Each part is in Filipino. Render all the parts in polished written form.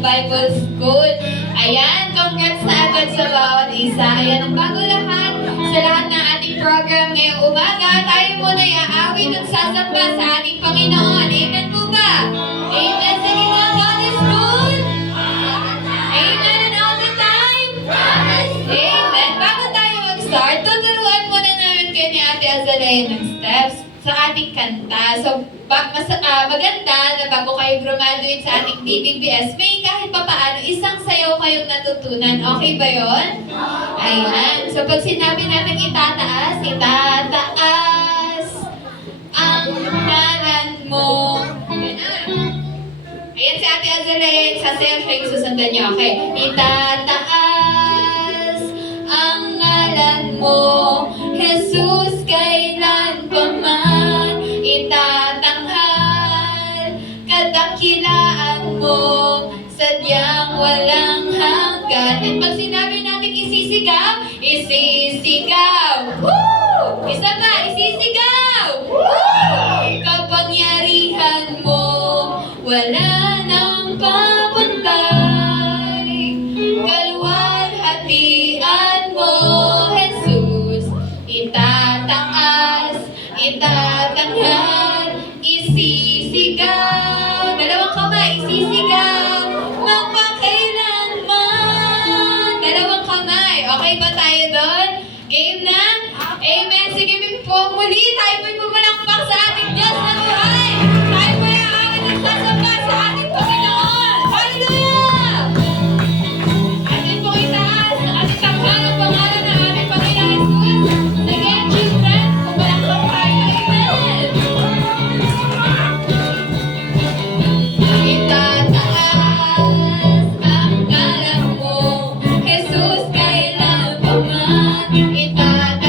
Bible School. Ayan, congrats na agad sa bawat isa. Ayan, ang bago lahat, sa lahat ng ating program ngayong umaga, tayo muna iaawit at sasamba sa ating Panginoon. Amen po ba? Amen. Sige nga, God is good. Amen and all the time. Amen. Bago tayo mag-start, tuturuan muna namin kayo ni Ate Azalea ng steps sa ating kanta. So, maganda na bago kayo graduate sa ating DBBS, may kahit papaano isang sayaw kayong natutunan. Okay ba yon? Ayan. So, pag sinabi natin itataas, itataas ang ngalan mo. Ganun. Ayan si Ate Azalea, sasayaw siya yung susundan niyo. Okay. Itataas ang ngalan mo, Jesus, kailan pa man itatanghal, kadakilaan mo, sadyang walang hanggan. At pag sinabi natin isisigaw, isisigaw. Woo! Isa ba? Isisigaw. Woo! Kapangyarihan mo, wala nang papantay. Kaluwalhatian mo, Jesus, itataas, itatanghal, isisigaw. Dalawang kamay, isisigaw. Magpakailanman. Dalawang kamay. Okay ba tayo doon? Game na? Amen. Sige po, muli tayo po'y pumalakpak sa ating Diyos na buhay. Tayo po'y aawit at sasamba sa ating Panginoon. Hallelujah! Atin pong itaas at itanghal ang pangalan ng ating Panginoon Jesus. Sige, children, pumalakpak tayo. Amen! Itataas ang ngalan mo, Jesus, kailan pa man itataas.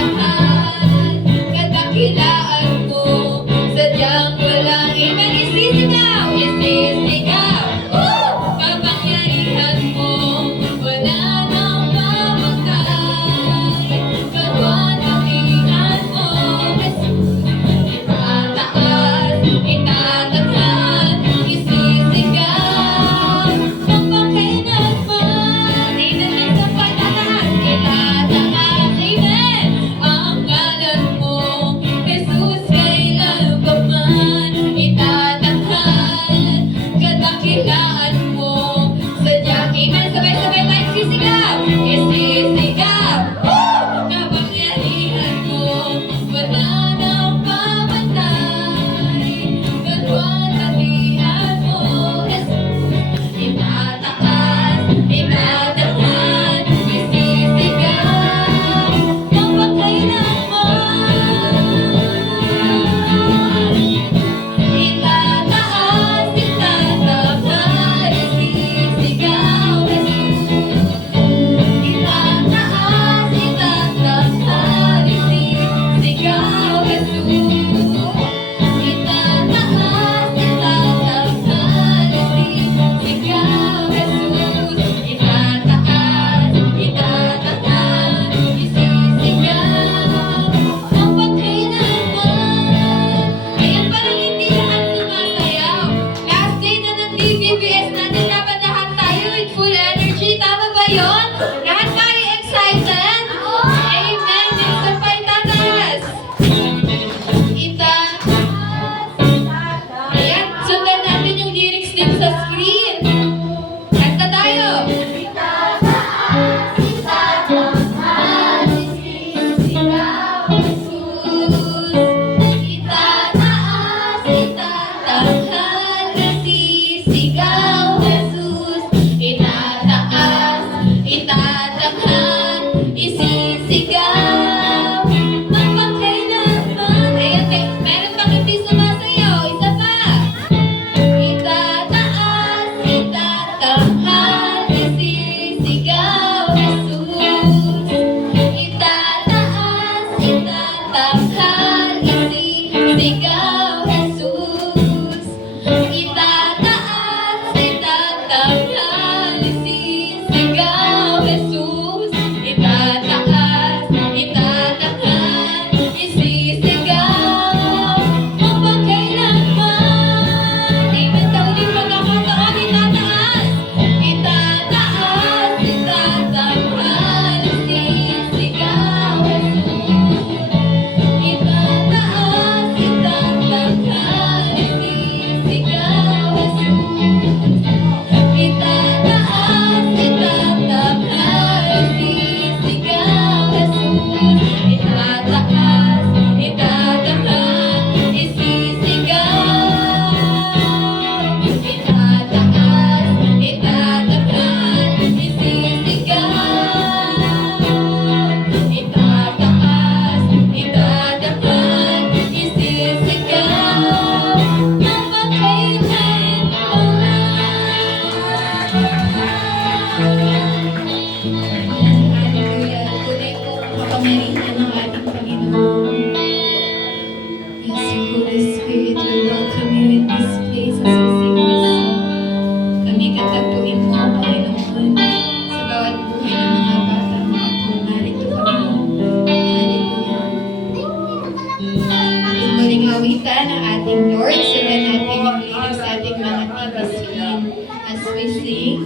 as we sing.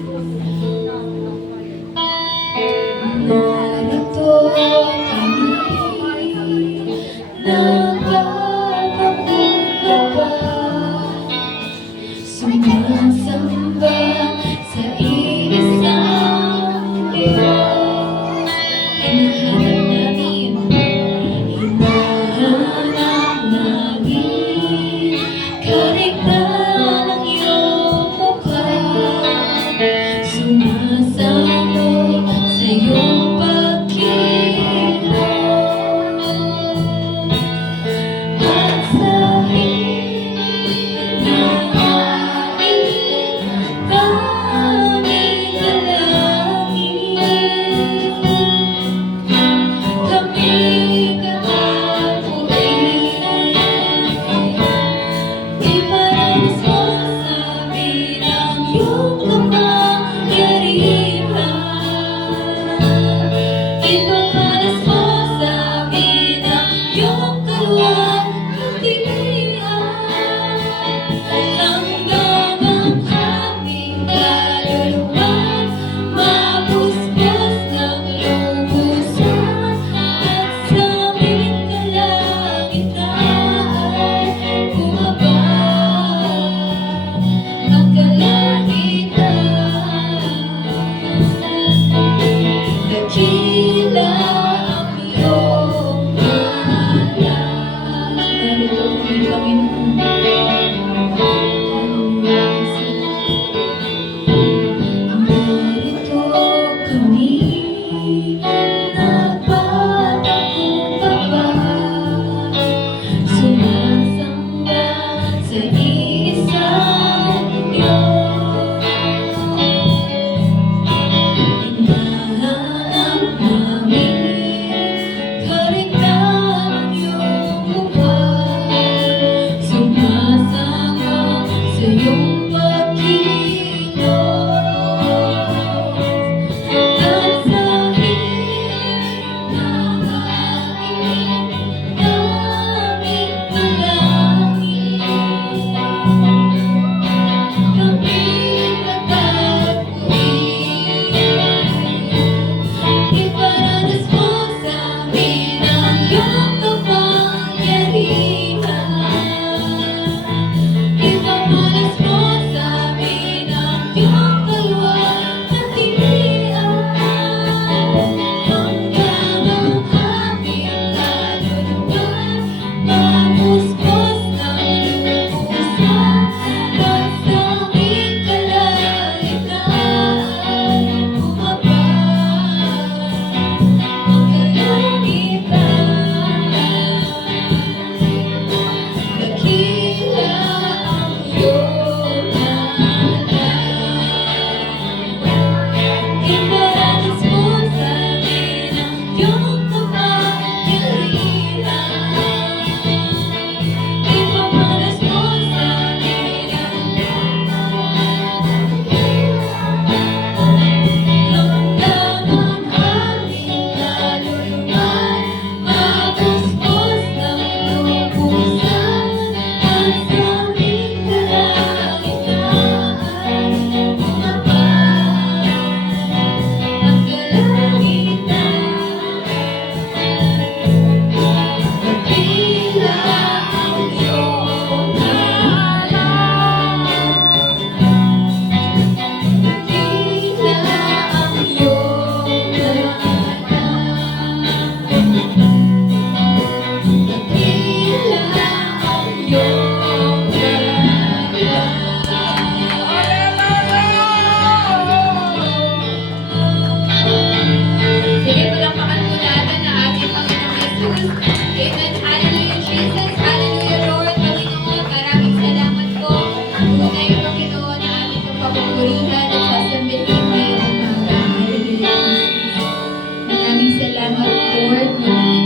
Narito kami, nagpapakubaba, sumasamba sa iisang Diyos. Hinahanap namin, karigtan ang iyong mukha, sumasamo sa iyong pagkilos, at sa hinahain aming dalangin, kami katapuin. Iparanas mo sa amin ang iyong kapangyarihan. Iparanas mo sa amin ang iyong kaluwalhatian. Hanggang ang aming kaluluwa mapuspos ng lubusan, at sa aming kalangitan bumaba ang kalangitan. Dakila ang iyong ngalan. Narito kami, Panginoon. Narito kami, nagpapakubaba, sumasamba sa iisang Diyos. Hinahanap namin, karigtan ang iyong mukha, sumasama sa iyong pagkilos, at sa hinahain aming dalangin, kami katapuin. Iparanas mo sa amin ang iyong kapangyarihan. Iparanas mo sa amin ang iyong kaluwalhatian. Hanggang ang aming kaluluwa mapuspos ng lubusan, at sa aming kalangitan bumaba ang kalangitan. Dakila ang iyong ngalan. Iparanas mo sa amin ang iyong kapangyarihan. Iparanas mo sa amin ang iyong hanggang ang aming kaluluwa mapuspos ng lubusan, at sa aming kalangitan bumaba ang kalangitan. Dakila ang iyong ngalan. Dakila ang iyong ngalan. Dakila ang iyong ngalan. Sige, palakpakan po natin ang ating Panginoong Jesus. Amen. Hallelujah, Jesus. Hallelujah, Lord. Panginoon, maraming salamat po. Tunay, Panginoon, na aming pong papupurihan at sasambihin ngayong umaga. Hallelujah, Jesus. Maraming salamat, Lord, muli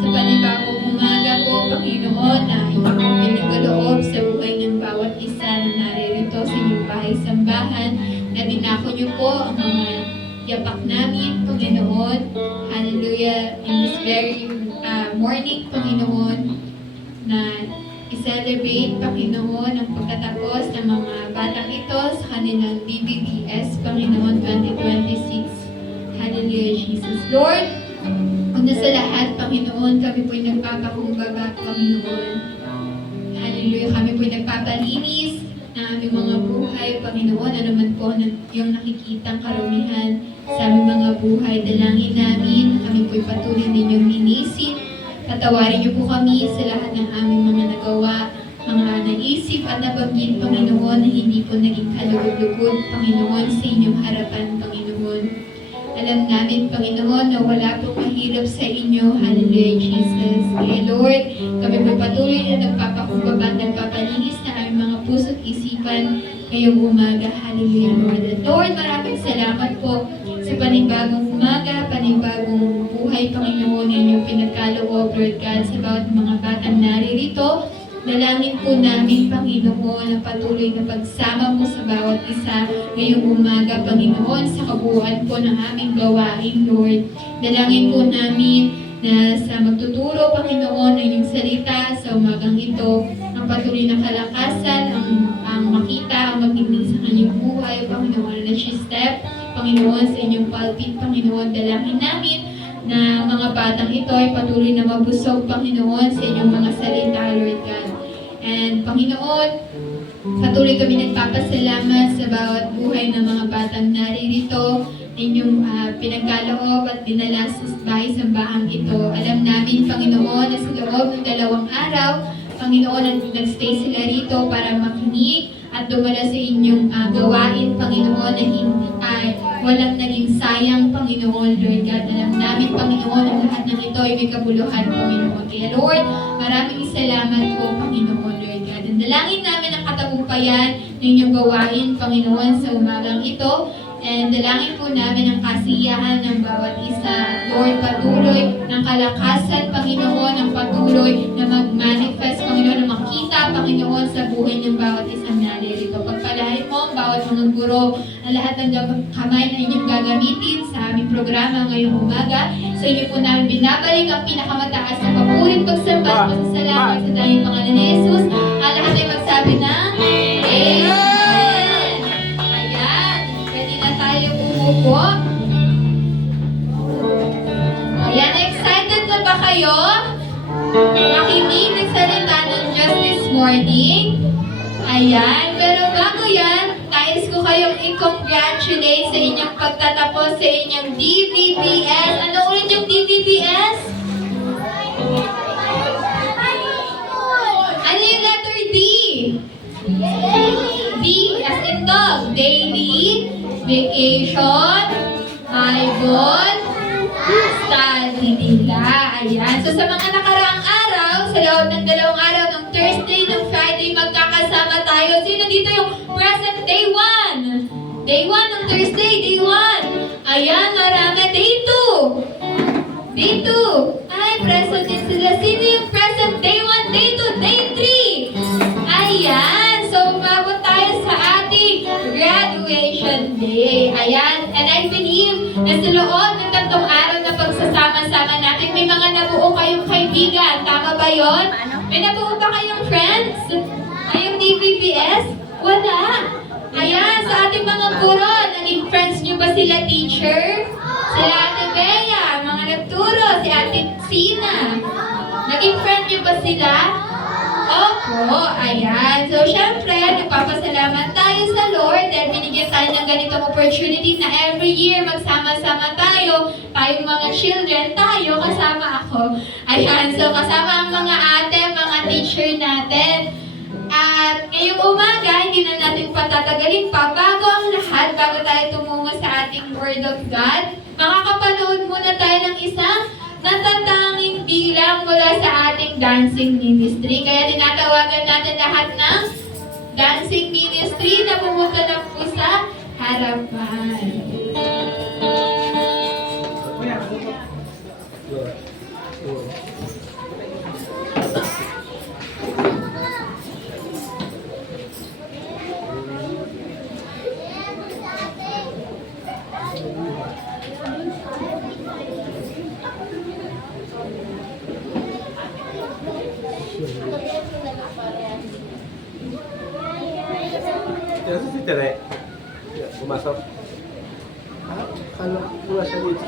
sa panibagong umaga po, Panginoon, na inyong pinagkaloob sa buhay ng bawat isa na naririto sa inyong bahay-sambahan, na dinako niyo po ang mga yapak namin, Panginoon. Hallelujah. In this very morning, Panginoon, na i-celebrate, Panginoon, ang pagtatapos ng mga batang ito sa kanilang DBBS, Panginoon, 2026. Hallelujah, Jesus. Lord, una sa lahat, Panginoon, kami po'y nagpapakumbaba, Panginoon. Hallelujah, kami po'y nagpapalinis ng aming mga buhay, Panginoon. Ano man po yung nakikitang karumihan sa aming mga buhay, dalangin namin, kami po'y patuloy ninyong linisin. Patawarin niyo po kami sa lahat ng aming mga nagawa, mga naisip at nabanggit, Panginoon, na hindi po naging kalugod-lugod, Panginoon, sa inyong harapan, Panginoon. Alam namin, Panginoon, na wala po mahirap sa inyo. Hallelujah, Jesus. Kaya Lord, kami po patuloy na nagpapakumbaba at nagpapalinis na aming mga puso't isipan ngayong umaga. Hallelujah, Lord. At Lord, maraming salamat po sa panibagong umaga, panibagong buhay, Panginoon, na inyong pinagkaloob, Lord God, sa bawat mga batang naririto. Dalangin po namin, Panginoon, ang patuloy na pagsama mo sa bawat isa ngayong umaga, Panginoon, sa kabuuan po ng aming gawain, Lord. Dalangin po namin na sa magtuturo, Panginoon, ng inyong salita sa umagang ito, ang patuloy na kalakasan, ang makita, ang magiging sa kanyang buhay, Panginoon, na step, Panginoon, sa inyong pulpit, Panginoon. Dalangin namin na mga batang ito ay patuloy na mabusog, Panginoon, sa inyong mga salita, Lord God. And Panginoon, patuloy kami nagpapasalamat sa bawat buhay ng mga batang naririto, inyong pinagkaloob at dinala sa bahay-sambahang ito. Alam namin, Panginoon, na sa loob ng 2 araw, Panginoon, nag-stay sila rito para makinig at dumala sa inyong gawain, Panginoon, na walang naging sayang, Panginoon, Lord God. Alam namin, Panginoon, ang lahat ng ito ay may kabuluhan, Panginoon. Kaya, Lord, maraming salamat po, Panginoon, Lord God. And dalangin namin ang katagumpayan ng inyong gawain, Panginoon, sa umagang ito. And dalangin po namin ang kasiyahan ng bawat isa. Lord, patuloy ng kalakasan, Panginoon, ang patuloy na mag-manifest, Panginoon, na makita, Panginoon, sa buhay ng bawat isang naririto. Pagpalain mo ang bawat mga guro, ang lahat ng kamay na inyong gagamitin sa aming programa ngayong umaga. Sa inyo po namin binabalik ang pinakamataas na papurit, pagsamba, pasasalamat sa tayong pangalan ni Jesus. Ang lahat ay magsabi ng Amen. Ayan, pwede na tayo umupo. Ayan, excited na ba kayo? Makinig ng salita ng Diyos this morning. Ayan, pero bago yan, nais ko kayong i-congratulate sa inyong pagtatapos sa inyong DBBS. Ano ulit yung DBBS? Ano yung letter D? D as in dog. Daily, vacation, Bible, study nila. Ayan. So sa mga nakaraang araw, sa loob ng 2 araw, ng Thursday, ng Friday, magkakasama tayo. Sino dito yung present day 1? Day 1 ng Thursday, day 1. Ayan, marami. Day 2. Day 2. Ay, present din sila. Sino yung present day 1, day 2, day 3? Ayan. So, umabot tayo sa ating graduation day. Ayan. And I believe na sa loob ng 3 araw na pagsasama-sama natin, may mga nabuo kayong kaibigan. Tama ba yon? May nabuo ba kayong friends? Ay, yung DBBS? Wala. Ayan, sa ating mga guro, naging friends nyo ba sila, teacher? Sila Ate Bea, mga nagturo, si Ate Sina. Naging friend nyo ba sila? Opo, ayan. So, syempre, nagpapasalamat tayo sa Lord dahil binigyan tayo ng ganitong opportunity na every year magsama-sama tayo. Tayong mga children, tayo, kasama ako. Ayan, so kasama ang mga ate, mga teacher natin. At ngayong umaga, hindi na natin patatagalin pa. Bago ang lahat, bago tayo tumungo sa ating Word of God, makakapanood muna tayo ng isang natatanging bilang mula sa ating dancing ministry. Kaya tinatawagan natin lahat ng dancing ministry na pumunta na po sa harapan. Pumasok. Ah, kala ko wala siya dito.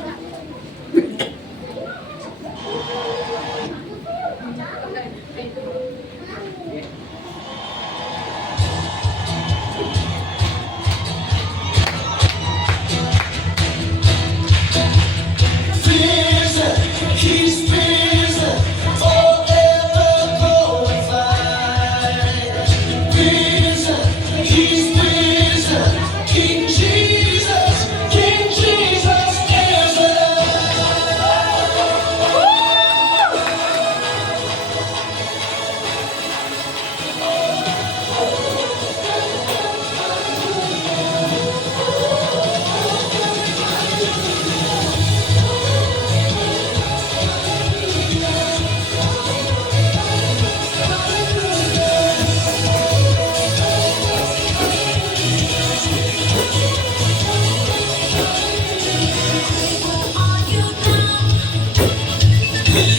He's risen, forever glorified. Risen, he's risen, King Jesus is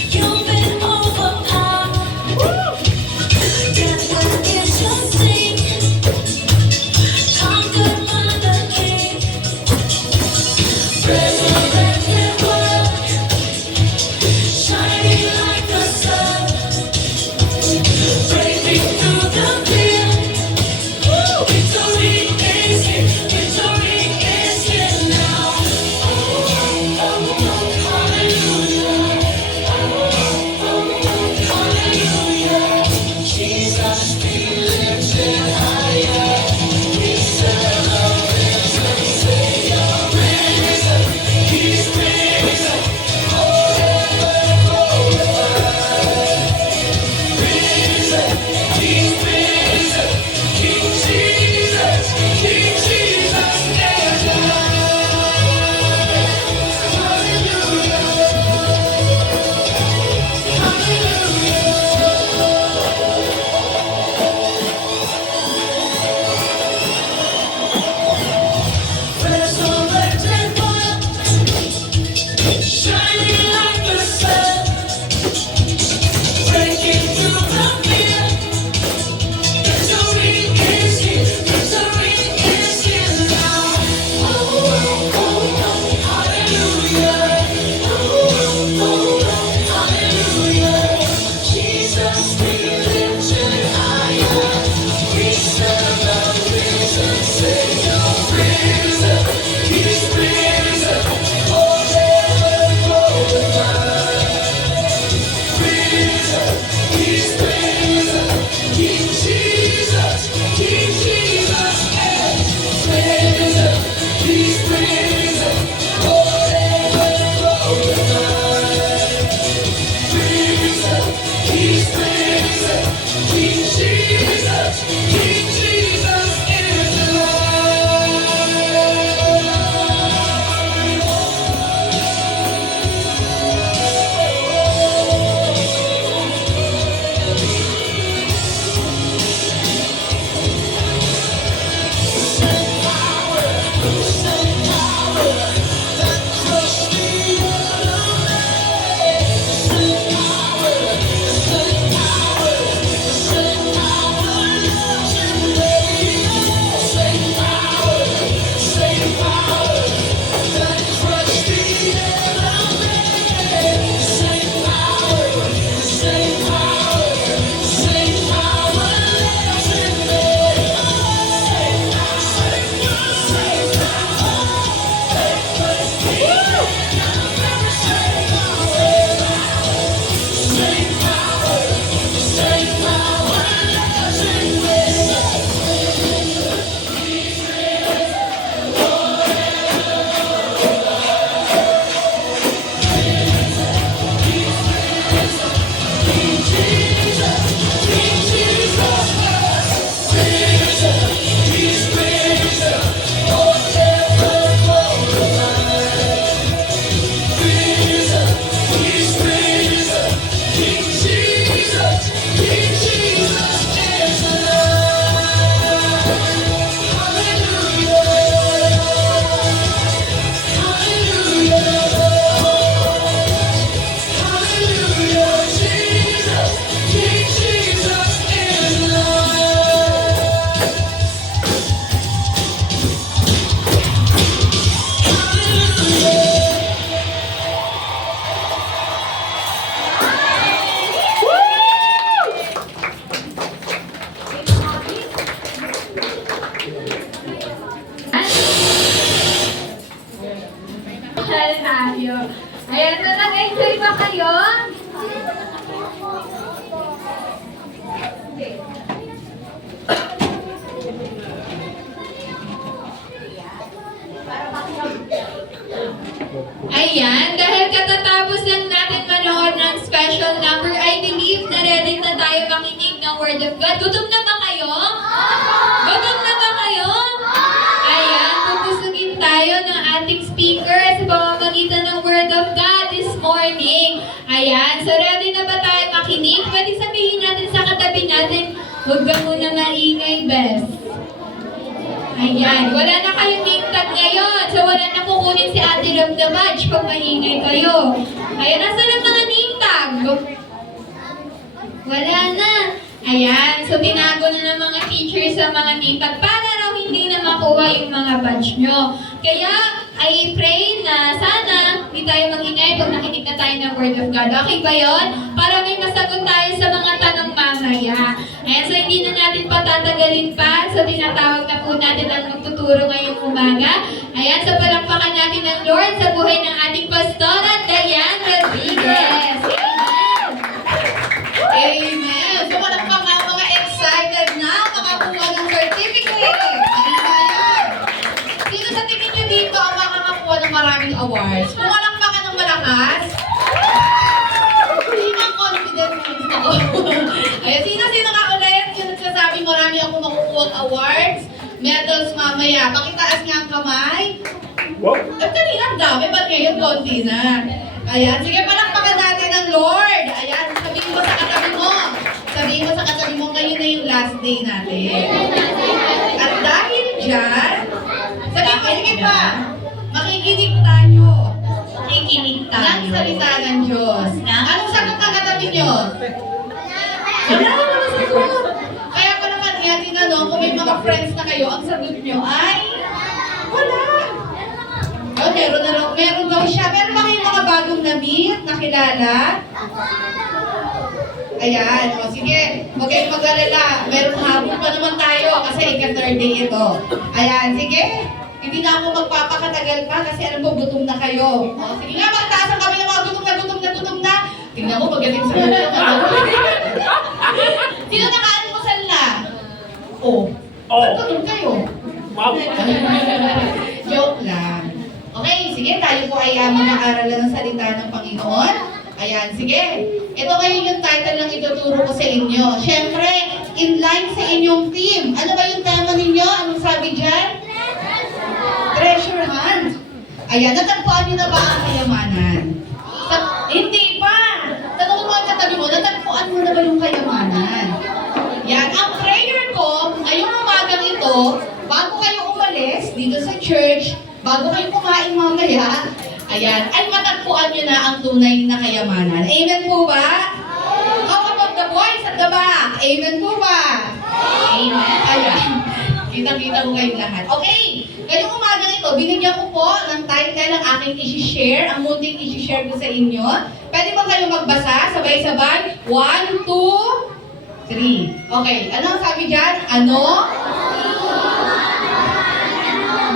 You've been overpowered. Death is your sting, conquered by the King. Resurrected one, shining like the sun, breaking through the veil. Victory is here, victory is here now. Hallelujah, hallelujah. Jesus be lifted higher. We celebrate the Savior risen. He's risen, forever glorified. Risen, he's risen. King Jesus is alive. Hallelujah, hallelujah. Resurrected one, shining like the sun, breaking through the veil. Victory is here, victory is here now. Hallelujah, hallelujah. Jesus be lifted higher. We celebrate the Savior risen. He's risen, forever glorified. Risen, he's risen. King Jesus is risen. He's risen, forever glorified. Risen, he's risen. King Jesus is alive. Ayan na, nag-enjoy ba kayo? Ayan, dahil katatapos lang natin manood ng special number, I believe na ready na tayo makinig ng Word of God. Gutom na ba kayo? Gutom na ba kayo? Ayan, pupusugin tayo ng ating speaker sa pamamagitan ng Word of God this morning. Ayan, so ready na ba tayo makinig? Pwede sabihin natin sa katabi natin, huwag ka muna maingay, best. Ayan, wala na kayong name tag ngayon. So wala na kukunin si Ate Love the Badge pag maingay kayo. Ayan, nasa na mga name tag? Wala na. Ayan, so tinago na ng mga teachers sa mga name tag para raw hindi na makuha yung mga badge nyo. Kaya, I pray na sana hindi tayo magingay pag nakinig na tayo ng Word of God. Okay ba yun? Para may masagot tayo sa mga tanong mamaya. Ayan, so hindi na natin patatagalin pa. So tinatawag na po natin ang magtuturo ngayong umaga. Ayan, so palakpakan natin ng Lord sa buhay ng ating pastora, Diane Rodriguez. Amen! Amen! So palakpakan mga excited na makakuha ng certificate. Amen! Sino sa tingin nyo dito ang makakakuha ng maraming awards? Kung palakpakan ng malakas, sino ang confidence ako? Ayan, sino ka ulit? Yung nagsasabi marami ako makukuha ng awards, medals mamaya. Pakitaas nga ang kamay. Wow! At kanina ang dami, ba't ngayon konti na? Ayan, sige, palakpakan natin ang Lord. Ayan, sabihin mo sa katabi mo. Sabihin mo sa katabi mo, ngayon na yung last day natin. At dahil dyan, sabihin mo, sige pa, makikinig tayo. Nakikinig Ng salita ng Diyos. Anong sagot ng katabi nyo? Wala naman sagot. Kaya pala kanina tinanong kung may mga friends na kayo, ang sagot nyo ay wala. Oh, meron daw siya. Meron ba kayong mga bagong na-meet, nakilala? Ayan, o sige, huwag kayong mag-alala. Meron habol pa naman tayo kasi ika-third day ito. Ayan, sige. Hindi na ako magpapakatagal pa kasi alam ko gutom na kayo. O, sige nga, magtaas ang kami ng mga gutom na. Tingnan mo, pagdating sa mga Sino naka-almusal na? Oh. Gutom kayo. Wow! Joke lang. Okay, sige, tayo po ay mag-aaralan ng salita ng Panginoon. Ayan, sige. Ito ngayon yung title ng ituturo ko sa inyo. Siyempre, in line sa inyong team. Ano ba yung tema ninyo? Anong sabi dyan? Treasure hunt. Ayan, natagpuan niyo na ba ang kayamanan? Hindi pa. Tanong mo ang katabi mo, natagpuan mo na ba yung kayamanan? Yan, ang prayer ko, ngayong umagang ito, bago kayo umalis dito sa church, bago kayo kumain mamaya, ayan, ay matagpuan nyo na ang tunay na kayamanan. Amen po ba? How about the boys at the back? Amen po ba? Amen. Ayan. Kitang-kita ko kayong lahat. Okay, ngayong umagang ito, binigyan ko po ng title ang aking isi-share, ang munting isi-share ko sa inyo. Pwede ba kayo magbasa? Sabay-sabay? 1, 2, 3. Okay, ano ang sabi dyan? Ano?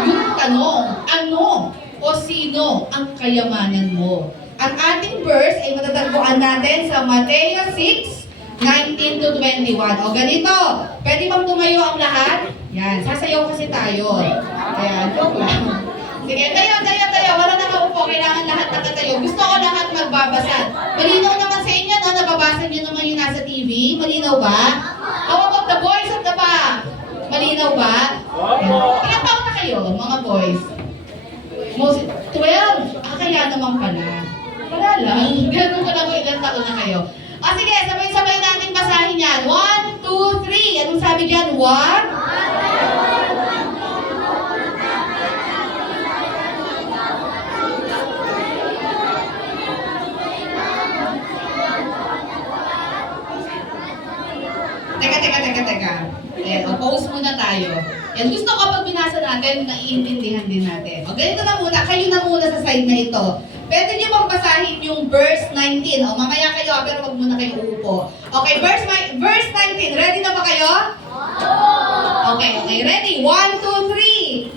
Yung tanong, ano o sino ang kayamanan mo? Ang ating verse ay matatagpuan natin sa Mateo 6:19 to 21. O ganito, pwede bang tumayo ang lahat? Yan, sasayaw kasi tayo. Ayan, joke lang. Sige, tayo. Wala na kaupo, kailangan lahat nakatayo. Gusto ko lahat magbabasa. Malinaw naman sa inyo, no? Nababasa niyo naman yung nasa TV. Malinaw ba? How about the boys at the back? Malinaw ba? Ilang taon na kayo, mga boys? 12? Kaya naman pala. Wala lang. Ganun ko lang kung ilang taon na kayo. Sige, sabay-sabay natin basahin yan. 1, 2, 3. Anong sabi dyan? 1? Teka. Pause muna tayo. Yan, gusto ko pag binasa natin, naiintindihan din natin. O, ganito na muna. Kayo na muna sa side na ito. Pwede niyo bang basahin yung verse 19? O, mamaya kayo, pero wag muna kayo uupo. Okay, verse 19. Ready na ba kayo? Okay. Ready? 1, 2, 3.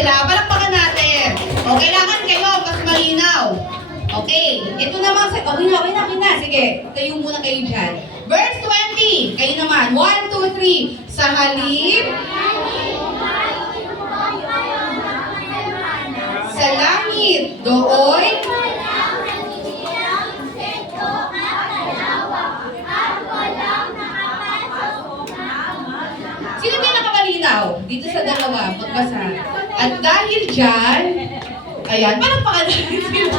sila. Palakpakan natin. O, kailangan kayo mas malinaw. Okay, ito naman sa... Okay na. Sige, tayo muna kayo dyan. Verse 20. Kayo naman. 1, 2, 3. Sa halip... Sa langit, doon... Sino pinakamalinaw? Dito sa dalawa, magbasa. At dahil dyan, ayan, palakpakan natin sila.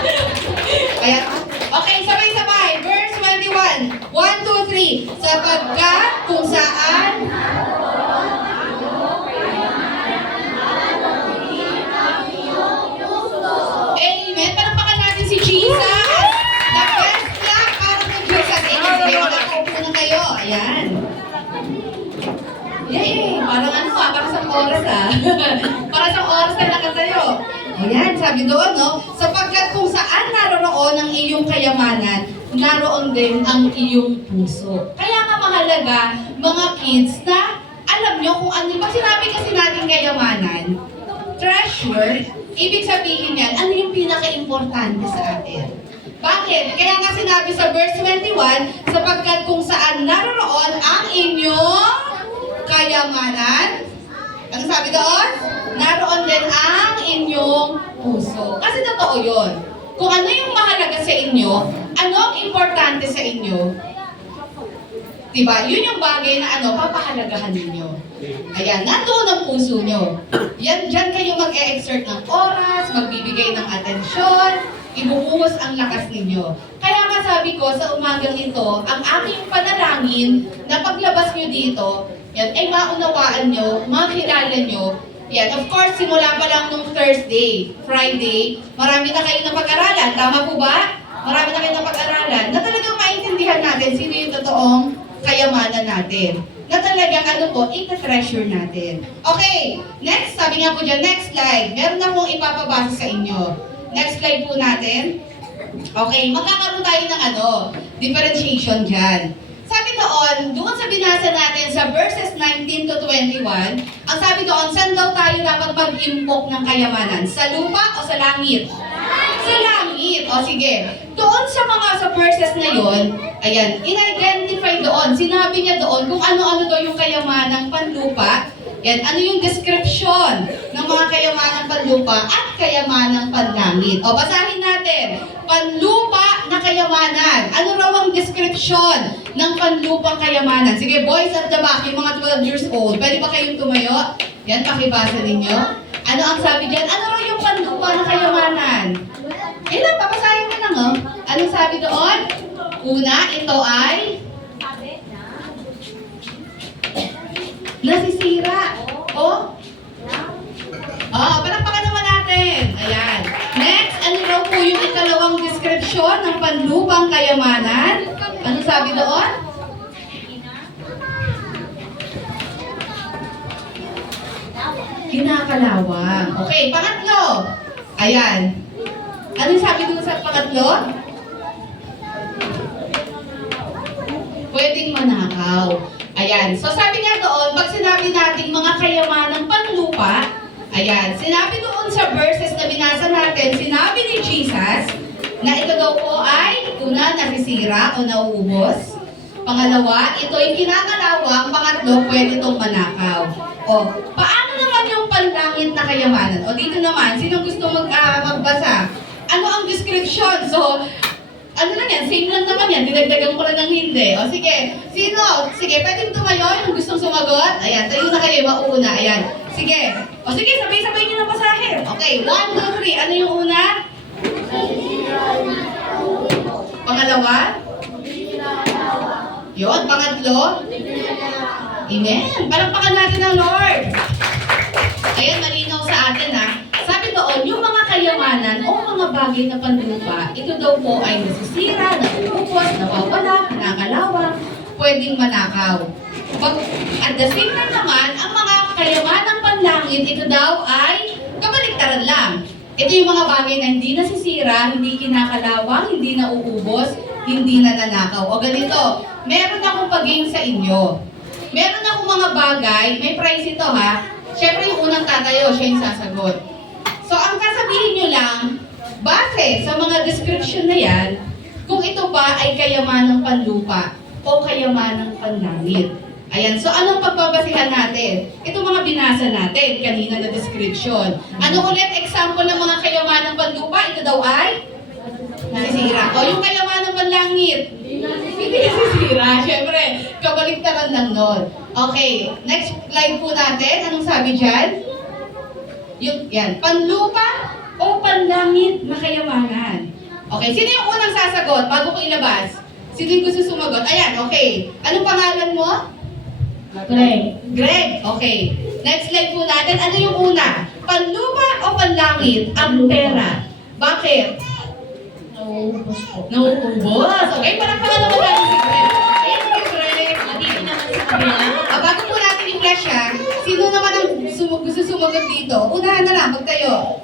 Ayan. Okay, sabay-sabay. Verse 21. 1, 2, 3. Sapagkat kung saan Amen. Palakpakan natin si Jesus. The best clap para kay Jesus. Amen. Sige, makakaupo na kayo. Ayan. Yay! Parang ano parang sa oras Parang sa oras na lang tayo. Ayan, sabi doon, no? Sapagkat kung saan naroon ang iyong kayamanan, naroon din ang iyong puso. Kaya nga mahalaga, mga kids, na alam nyo kung ano, pag sinabi kasi natin kayamanan, treasure, ibig sabihin yan, ano yung pinaka-importante sa atin? Bakit? Kaya nga sinabi sa verse 21, sapagkat kung saan naroon ang inyong kayamanan, ano sabi doon? Naroon din ang inyong puso. Kasi totoo yun. Kung ano yung mahalaga sa inyo, ano ang importante sa inyo, diba? Yun yung bagay na papahalagahan ninyo. Ayan, nandoon ang puso nyo. Diyan kayo mag-e-exert ng oras, magbibigay ng atensyon, ibubuhos ang lakas ninyo. Kaya nga sabi ko sa umagang ito, ang aking panalangin na paglabas nyo dito, yan, ay maunawaan nyo, makilala nyo. Yan, of course, simula pa lang nung Thursday, Friday, marami na kayong napag-aralan. Tama po ba? Marami na kayong napag-aralan na talagang maintindihan natin sino yung totoong kayamanan natin. Na talagang ita-treasure natin. Okay, next, sabi nga po dyan, next slide. Meron na pong ipapabasa sa inyo. Next slide po natin. Okay, magkakaroon tayo ng differentiation dyan. Sabi doon sa binasa natin sa verses 19 to 21, ang sabi doon, saan daw tayo dapat mag-impok ng kayamanan? Sa lupa o sa langit? Sa langit. O sige, doon sa verses na yon, ayan, in-identify doon, sinabi niya doon kung ano-ano daw yung kayamanang panlupa. Yan, ano yung description ng mga kayamanang panlupa at kayamanang panlangit. O, basahin natin. Panlupa na kayamanan. Ano raw ang description ng panlupang kayamanan? Sige, boys at the back, yung mga 12 years old, pwede ba kayong tumayo? Yan, pakibasa ninyo. Ano ang sabi dyan? Ano raw yung panlupa na kayamanan? Ilan, papasahin mo lang, oh. Anong sabi doon? Una, ito ay nasisira. Palakpakan naman natin. Ayan. Next, ano raw po yung ikalawang description ng panlupang kayamanan? Ano sabi doon? Kinakalawang. Okay, pangatlo. Ayan. Ano sabi doon sa pangatlo? Pwedeng manakaw. Ayan. So sabi nga doon, pag sinabi natin mga kayamanang panlupa, ayan, sinabi doon sa verses na binasa natin, sinabi ni Jesus na ito daw po ay una, nasisira o nauubos. Pangalawa, ito ay kinakalawang. Pangatlo, pwede itong manakaw. O, paano naman yung panlangit na kayamanan? O, dito naman, sino gusto magbasa? Ano ang description? So, ano lang yan? Same lang naman yan. Dinagdagan ko lang ng hindi. O sige. Sino? Sige, pwedeng tumayo yung gustong sumagot. Ayan, tayo na kayo. Mauna. Ayan. Sige. O sige, sabay-sabay nyo na basahin. Okay, 1, 2, 3. Ano yung una? Pangalawa? Yun. Pangatlo? Amen. Palakpakan natin ang Lord. Ayan, malinaw sa atin ha. Sabi doon, yung mga kayamanan o mga bagay na panlupa, ito daw po ay nasisira, nauubos, nawawala, nakakalawang, pwedeng manakaw. At the same time naman, ang mga kayamanang panlangit, ito daw ay kabaliktaran lang. Ito yung mga bagay na hindi nasisira, hindi kinakalawang, hindi nauubos, hindi nananakaw. O ganito, meron akong pag-game sa inyo. Meron akong mga bagay, may price ito ha, Siyempre yung unang tatayo, siya yung sasagot. So ang sasabihin nyo lang, base sa mga description na yan, kung ito ba ay kayamanang panlupa o kayamanang panlangit. Ayan, so anong pagbabasihan natin? Ito mga binasa natin kanina na description. Ano ulit example ng mga kayamanang panlupa? Ito daw ay nasisira. O yung kayamanang panlangit? Hindi nasisira. Siyempre, kabaliktaran lang nun. Okay, next slide po natin. Anong sabi dyan? Yung, yan, panlupa o panlangit na kayamanan. Okay, sino yung unang sasagot bago ko ilabas? Sino yung gusto sumagot? Ayan, okay. Anong pangalan mo? Greg. Greg, okay. Next slide po natin. Ano yung una? Panlupa o panlangit ang pera? Bakit? Nauubos po. Nauubos. Okay, parang naman natin si Greg. Thank you, Greg. Dito naman sa kabila. Bago po natin i-flash siya, sino naman ang gusto sumagot dito? Unahan na lang, magtayo.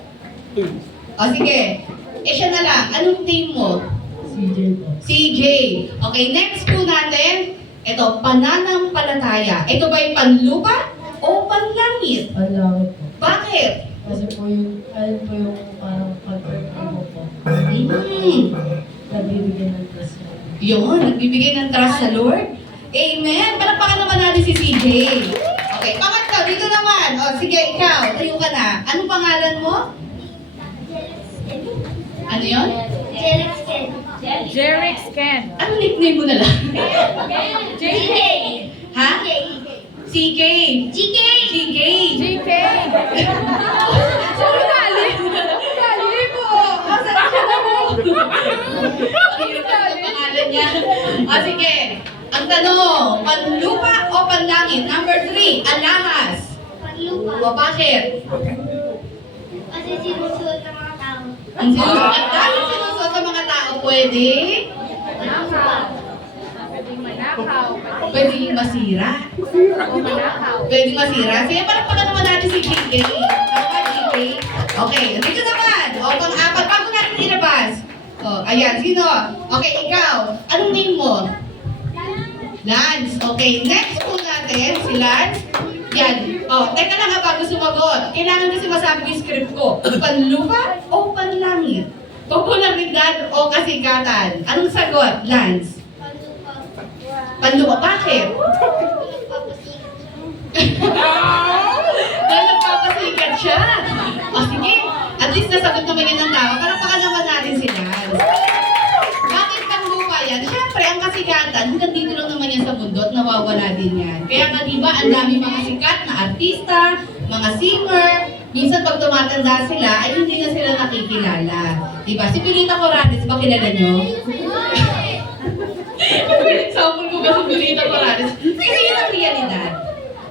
O sige. Siya na lang. Anong name mo? CJ po. CJ. Okay, next po natin. Ito, pananampalataya. Ito ba yung panlupa o panlangit? Panlangit po. Bakit? Kasi po yung, ayun po yung parang pag-ano po. Nagbibigay ng trust na. Yun, nagbibigay ng trust sa Lord. Amen. Palakpakan naman natin si CJ. Okay, pangatlo, dito naman. O, sige, ikaw, tayo ka na. Anong pangalan mo? Ano yun? Jerix Ken. Anong nickname mo na lang? JK. Ha? CK. GK! CK. JK. Dali po. Masarap siya na po. Ang hirap ng pangalan niya. Sige. Ang tanong, panlupa o panlangit? Number 3, alahas. Panlupa. O bakit? Kasi sinusuot ng mga tao. Ang sinusunod. At dahil sinusunod sa mga tao, pwede? Panlupa. Pwedeng manakaw. Pwede masira. O manakaw. Pwede masira. Sige, palakpakan naman natin si GK. Tama, GK? Okay, dito naman. O, pang-apat. Bago natin ilabas. O, ayan. Sino? Okay, ikaw. Anong name mo? Lance. Okay, next po natin, si Lance. Yan. O, teka lang ha, bago sumagot. Kailangan kasi masabi ko yung script ko. Panlupa o panlangit? Popularidad o kasikatan? Anong sagot, Lance? Panlupa. Panlupa. Bakit? Papasikat. Dahil nagpapasikat siya. O sige, at least nasagot naman yun ng tama. Palakpakan naman natin si Lance. Bakit panlupa yan? Siyempre, ang kasikatan, hanggang dito lang naman yan sa mundo at nawawala din yan. Kaya nga diba, ang dami mga sikat na artista, mga singer, minsan pag tumatanda sila, ay hindi na sila nakikilala. Diba? Si Pilita Corrales, ba kilala nyo? Example ko ba si Pilita Corrales? Kasi yun ang realidad.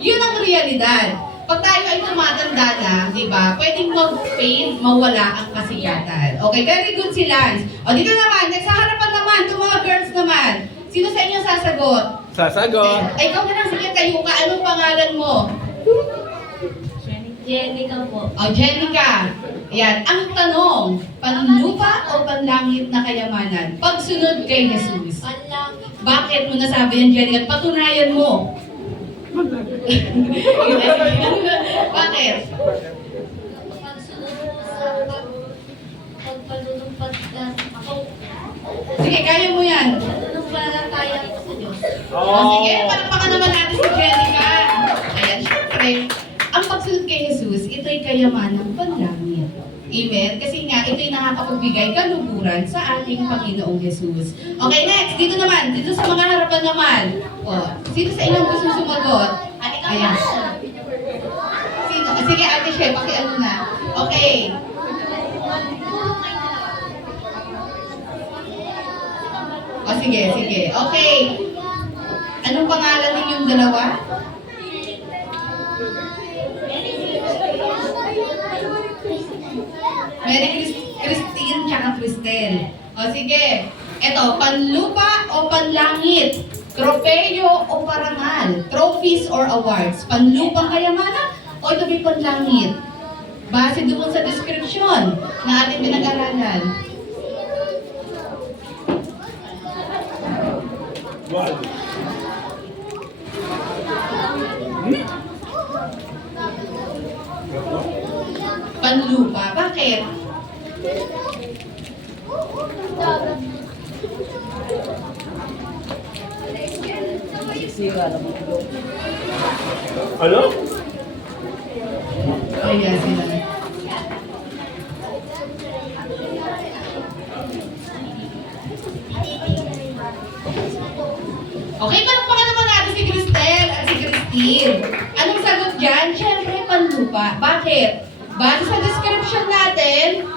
Yun ang realidad. Pag tayo ay tumatanda na, di ba, pwedeng mag-fade, mawala ang kasikatan. Okay, very good si Lance. O dito naman, next sa harapan naman, itong mga girls naman. Sino sa inyo sasagot? Sasagot. Ay, ikaw na lang, sige, tayo ka. Anong pangalan mo? Jenica po. O, Jenica. Yan, ang tanong, panlupa o panlangit na kayamanan? Pagsunod kay Jesus. Panlangit. Bakit mo nasabi yan, Jenica? Patunayan mo. Bakit? Pagsunod mo sa pagpalulupad ka. Sige, kaya mo yan. Pananampalataya ko sa Diyos. Sige, palakpakan naman natin si Jenica. Ayan, syempre, ang pagsunod kay Jesus, ito'y kayamanang panlangit. Amen? Kasi nga, ito'y nakakapagbigay kaluguran sa ating Panginoong Jesus. Okay, next. Dito naman. Dito sa mga harapan naman. O, sino sa inyong gusto sumagot? Ayan. Sino? Sige, Ate She, pakiano na. Okay. O, sige, sige. Okay. Anong pangalan ninyong dalawa? Mary Christine tsaka Cristel. O sige. Ito, panlupa o panlangit? Tropeo o parangal? Trophies or awards? Panlupang kayamanan o ito may panlangit? Base doon sa description na ating pinag-aralan. Panlupa. Bakit? Ano? Ayan sila. Okay, palakpakan naman natin si Cristel at si Christine. Anong sagot dyan? Siyempre, panlupa. Bakit? Base sa description natin,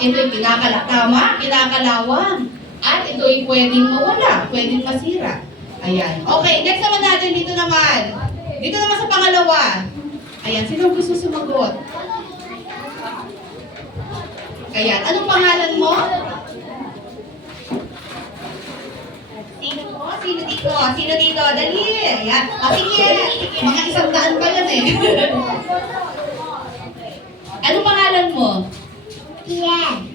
ito'y kinakalawang. At ito'y pwedeng mawala, pwedeng masira. Ayan. Okay, next naman natin dito naman. Dito naman sa pangalawa. Ayan, sino gusto sumagot? Ayan, anong pangalan mo? Sino po? Sino dito? Sino dito? Dali! Ayan. Sige, mga 100 pa yan eh. Anong pangalan mo? Yan.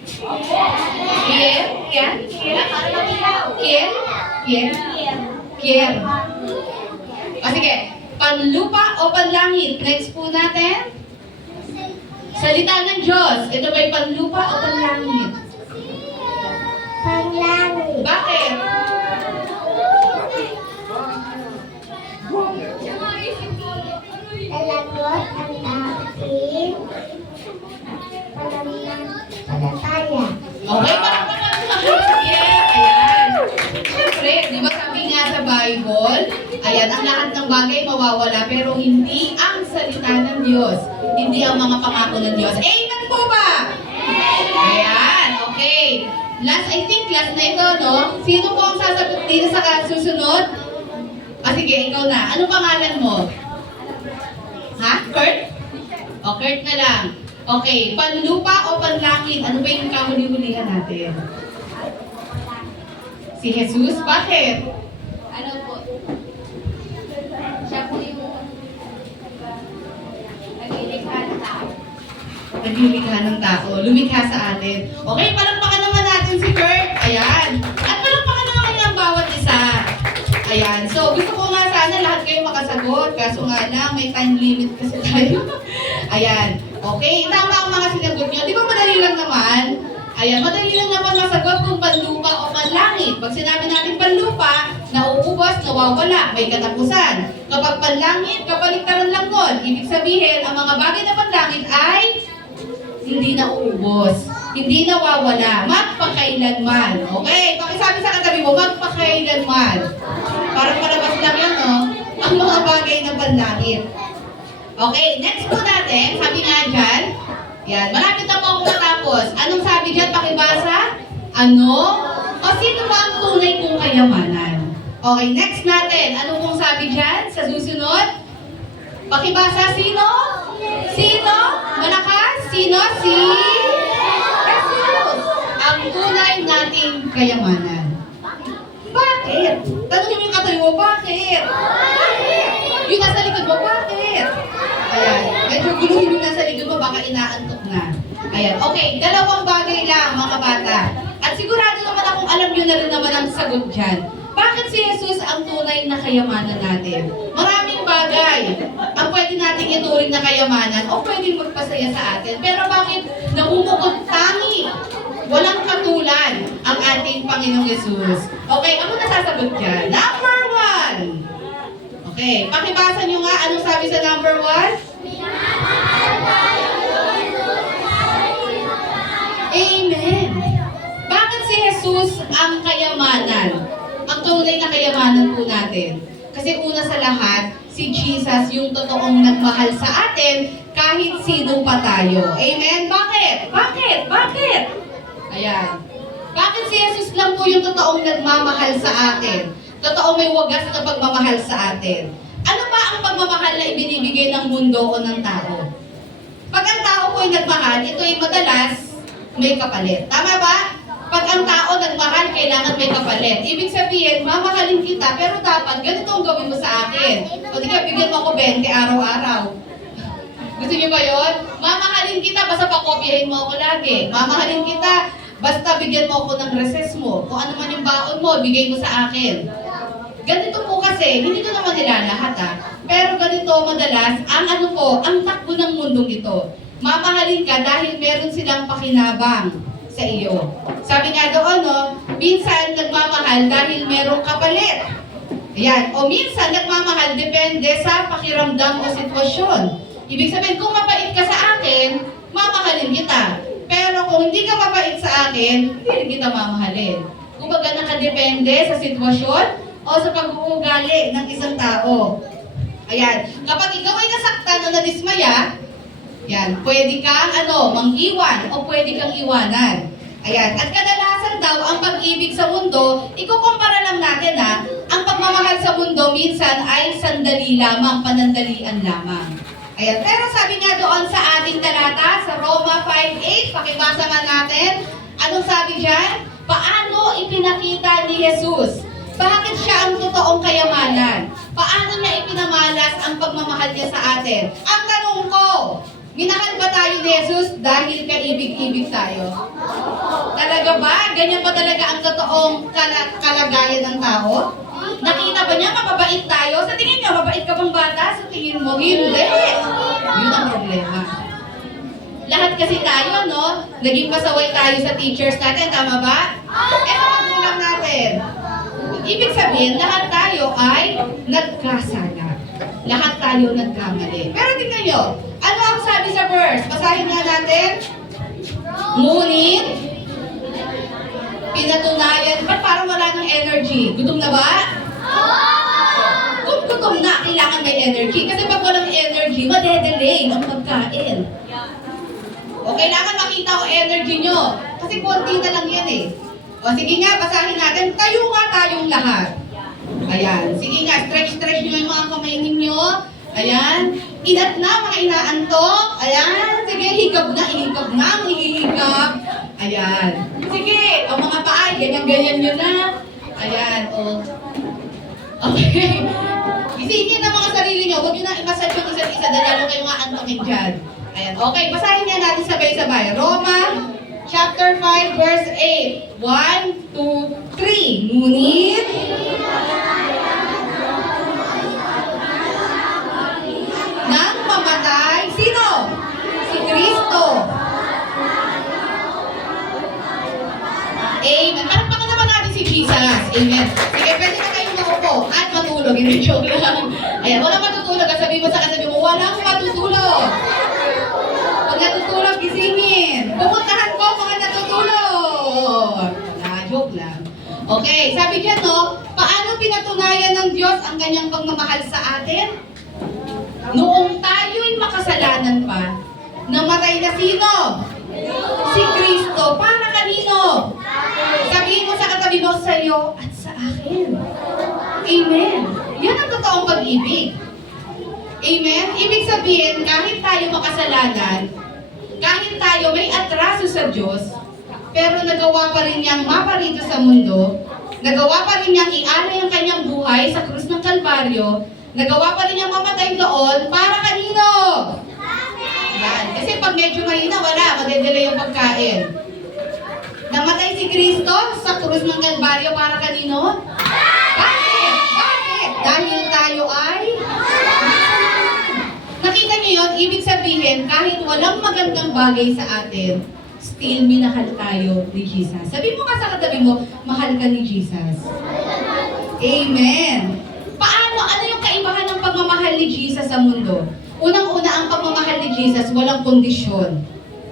Pierre? Yan? Pierre? Pierre? Pierre. O sige, panlupa o panlangit? Next po natin. Salita ng Diyos. Ito ba'y panlupa o panlangit? Panglangit. Bakit? Talagot ang aking pananampalataya. Okay, parang yeah, ayan. Siyempre, di ba sabi nga sa Bible, ayan, ang lahat ng bagay mawawala, pero hindi ang salita ng Diyos. Hindi ang mga pangako ng Diyos. Amen po ba? Ayan, okay. I think last na ito, no? Sino po ang sasagot dito sa susunod? Sige, ikaw na. Anong pangalan mo? Ha? Kurt? O, Kurt na lang. Okay, panlupa o panlangit? Ano ba yung kahuli-hulihan natin? Si Jesus? Bakit? Ano po? Siya po yung naglilikha ng tao. Naglilikha ng tao. Lumikha sa atin. Okay, palakpakan naman natin si Kurt. Ayan. At palakpakan naman ang bawat isa. Ayan. So, gusto ko nga sana lahat kayo makasagot. Kaso nga lang, may time limit kasi tayo. Ayan. Okay, tama ang mga sinagot nyo. Di ba madali lang naman? Ayan, madali lang naman masagot kung panlupa o panlangit. Pag sinabi natin panlupa, nauubos, nawawala, may katapusan. Kapag panlangit, kapaligtaran lang nun. Ibig sabihin, ang mga bagay na panlangit ay hindi nauubos, hindi nawawala, magpakailanman. Okay, pakisabi sa katabi mo, magpakailanman. Parang palabas lang yan, no? Ang mga bagay na panlangit. Okay, next po natin, sabi nga dyan, yan, malapit na po akong matapos. Anong sabi dyan, pakibasa? Ano? O sino ba ang tunay kong kayamanan? Okay, next natin, ano pong sabi dyan sa susunod? Pakibasa, sino? Sino? Malakas? Sino? Si Jesus. Ang tunay nating kayamanan. Bakit? Tanungin mo yung katabi mo, bakit? Bakit? Yung nasa likod mo, bakit? Ayan, medyo guluhin yung nasa likod mo, baka inaantok na. Ayan, okay, dalawang bagay lang mga bata. At sigurado naman akong alam nyo na rin naman ang sagot dyan. Bakit si Jesus ang tunay na kayamanan natin? Maraming bagay ang pwede nating ituring na kayamanan o pwedeng magpasaya sa atin. Pero bakit namumukod tangi? Walang katulad ang ating Panginoong Jesus. Okay, ako nasasagot dyan. Number 1. Okay, pakibasa nyo nga anong sabi sa number 1? Amen. Bakit si Jesus ang kayamanan? Ang tunay na kayamanan po natin. Kasi una sa lahat, si Jesus yung totoong nagmahal sa atin kahit sino pa tayo. Amen? Bakit? Bakit? Bakit? Ayan. Bakit si Jesus lang po yung totoong nagmamahal sa atin? Totoong may wagas na pagmamahal sa atin. Ano ba ang pagmamahal na ibinibigay ng mundo o ng tao? Pag ang tao po ay nagmahal, ito ay madalas may kapalit. Tama ba? Pag ang tao nagmahal, kailangan may kapalit. Ibig sabihin, mamahalin kita, pero dapat ganito ang gawin mo sa akin. O di ka, bigyan mo ako 20 araw-araw. Gusto niyo ba yun? Mamahalin kita, basta pakopyahin mo ako lagi. Mamahalin kita, basta bigyan mo ako ng recess mo. Kung ano man yung baon mo, bigay mo sa akin. Ganito po kasi, hindi ko naman nila lahat ha. Pero ganito madalas, ang ano po, ang takbo ng mundong ito. Mamahalin ka dahil meron silang pakinabang sa iyo. Sabi nga doon, no, minsan nagmamahal dahil merong kapalit. Ayan. O minsan nagmamahal depende sa pakiramdam o sitwasyon. Ibig sabihin, kung mabait ka sa akin, mamahalin kita. Pero kung hindi ka mabait sa akin, hindi rin kita mamahalin. Kumbaga nakadepende sa sitwasyon o sa pag-uugali ng isang tao. Ayan. Kapag ikaw ay nasaktan o nadismaya, yan, pwede kang mang-iwan o pwede kang iwanan. Ayan. At kadalasan daw, ang pag-ibig sa mundo, ikukumpara lang natin ang pagmamahal sa mundo minsan ay sandali lamang, panandalian lamang. Ayan. Pero sabi nga doon sa ating talata, sa Roma 5:8, pakibasa nga natin, anong sabi dyan? Paano ipinakita ni Jesus? Bakit siya ang totoong kayamanan? Paano niya ipinamalas ang pagmamahal niya sa atin? Ang tanong ko, minahal ba tayo ni Jesus dahil kaibig-ibig tayo? Talaga ba? Ganyan ba talaga ang totoong kalagayan ng tao? Nakita ba niya mababait tayo? Sa tingin niyo, mabait ka bang bata? Sa tingin mo, hindi. Yun ang problema. Lahat kasi tayo, no? Naging pasaway tayo sa teachers natin, tama ba? Eto magulang natin. Ibig sabihin, lahat tayo ay nagkasala. Lahat tayo nagkamali. Pero tingnan nyo, ano ang sabi sa verse? Basahin nga natin. Ngunit, pinatunayan, ba't parang wala ng energy? Gutom na ba? Kung gutom na, kailangan may energy. Kasi pag walang energy, madedelay ang pagkain. O kailangan makita ko energy nyo. Kasi konti na lang yan eh. O sige nga, basahin natin. Tayo nga tayong lahat. Ayan. Sige nga, stretch nyo yung mga kamay ninyo. Ayan. Inat na, mga inaantok. Ayan. Sige, higab na, hihigab. Ayan. Sige, o mga paa, ganyan-ganyan nyo na. Ayan, o. Okay. Isingin na mga sarili nyo. Huwag nyo na i-massage yung isa't isa. Dahil kayo nga antokin dyan. Ayan. Okay, basahin nga natin sabay-sabay. Roma chapter 5, verse 8. 1, 2, 3. Ngunit, nang mamatay, sino? Si Kristo. Amen. Palakpakan naman natin si Jesus. Amen. Sige, pwede na kayong maupo at matulog. Hindi, joke lang. Ayan, walang matutulog. At sabi mo sa kasabi mo, walang matutulog. Pag natutulog, gisingin. Pupuntahan ko mga natutulog. Joke lang. Okay, sabi dyan, no, paano pinatunayan ng Diyos ang kanyang pagmamahal sa atin? Noong tayo'y makasalanan pa, namatay na sino? Si Kristo. Para kanino? Sabihin mo sa katabi mo, sa iyo at sa akin. Amen. Yan ang totoong pag-ibig. Amen? Ibig sabihin, kahit tayo makasalanan, kahit tayo may atraso sa Diyos, pero nagawa pa rin niyang maparito sa mundo, nagawa pa rin niyang ialay ang kanyang buhay sa krus ng Kalbaryo, nagawa pa rin niyang mamatay doon, para kanino? Yan. Kasi pag medyo mahina, wala, madedelay yung pagkain. Namatay si Kristo sa krus ng Kalbaryo para kanino? Bakit? Bakit? Dahil tayo ay nakita niyo yun, ibig sabihin, kahit walang magandang bagay sa atin, still minahal tayo ni Jesus. Sabi mo ka sa katabi mo, mahal ka ni Jesus. Amen. Paano? Ano yung kaibahan ng pagmamahal ni Jesus sa mundo? Unang-una, ang pagmamahal ni Jesus, walang kondisyon.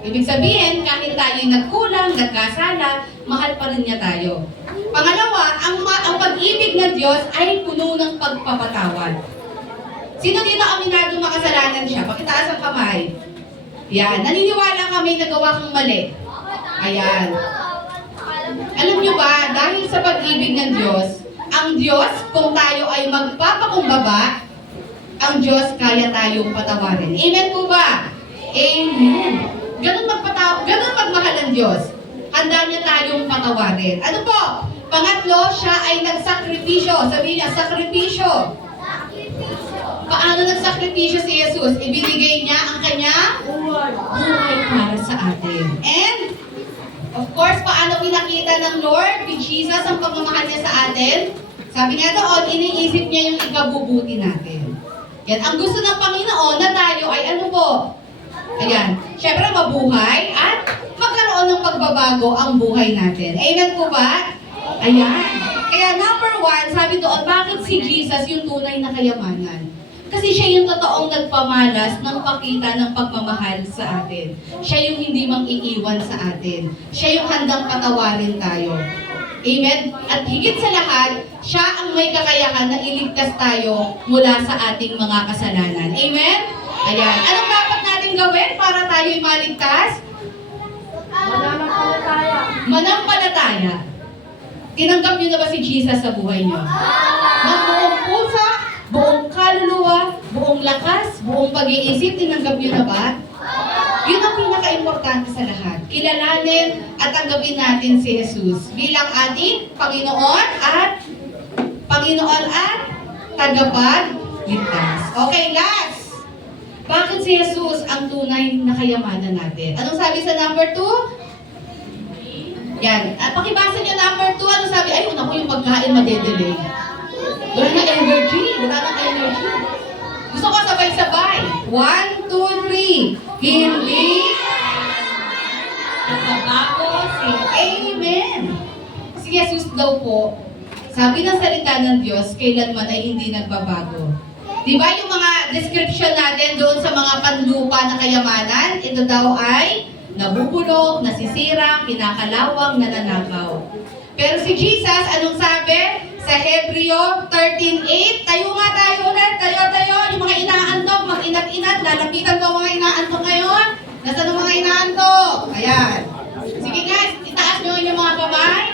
Ibig sabihin, kahit tayo nagkulang, nagkasala, mahal pa rin niya tayo. Pangalawa, ang pag-ibig ng Diyos ay puno ng pagpapatawad. Sino dito aminado makasalanan siya? Pakitaas ang kamay. Yan. Naniniwala kami na gawa kang mali. Ayan. Alam niyo ba, dahil sa pag-ibig ng Diyos, ang Diyos, kung tayo ay magpapakumbaba, ang Diyos kaya tayong patawarin. Amen po ba? Amen. Ganun magmahal ang Diyos. Handa niya tayong patawarin. Ano po? Pangatlo, siya ay nagsakripisyo. Sabihin niya, sakripisyo. Paano nagsakripisyo si Jesus? Ibinigay niya ang kanyang buhay para sa atin. And, of course, paano pinakita ng Lord, ni Jesus, ang pagmamahal niya sa atin? Sabi nga doon, iniisip niya yung ikabubuti natin. Yan, ang gusto ng Panginoon na tayo ay ano po? Ayan, syempre mabuhay at magkaroon ng pagbabago ang buhay natin. Amen po ba? Ayan. Kaya number 1, sabi doon, bakit si Jesus yung tunay na kayamanan? Kasi siya yung totoong nagpamalas ng pakita ng pagmamahal sa atin. Siya yung hindi mang-iiwan sa atin. Siya yung handang patawarin tayo. Amen? At higit sa lahat, siya ang may kakayahan na iligtas tayo mula sa ating mga kasalanan. Amen? Ayan. Anong dapat natin gawin para tayo'y maligtas? Mananampalataya. Manampalataya. Tinanggap niyo na ba si Jesus sa buhay niyo? Ng buong pusa, buong kaluluwa, buong lakas, buong pag-iisip, tinanggap niyo na ba? Yun ang pinaka-importante sa lahat. Kilalanin at tanggapin natin si Jesus bilang ating Panginoon at tagapagligtas. Okay, last. Bakit si Jesus ang tunay na kayamanan natin? Anong sabi sa number 2? Yan. Pakibasa niyo number 2. Ano sabi? Ayun ako yung pagkain madedelay. Wala na energy. Wala na energy. Gusto ko sabay-sabay. 1, 2, 3. Hindi nagbabago si Amen. Si Jesus daw po, sabi ng salita ng Diyos, kailanman ay hindi nagbabago. Di ba yung mga description natin doon sa mga panlupa na kayamanan, ito daw ay nabubulok, nasisira, kinakalawang, nananakaw. Pero si Jesus, anong sabi? Sa Hebreo 13:8, tayo nga tayo ulit, tayo. Yung mga inaantok, mag-inat-inat, lalapitan ko ang mga inaantok ngayon. Nasaan ang mga inaantok? Ayan. Sige guys, itaas nyo yung mga kamay.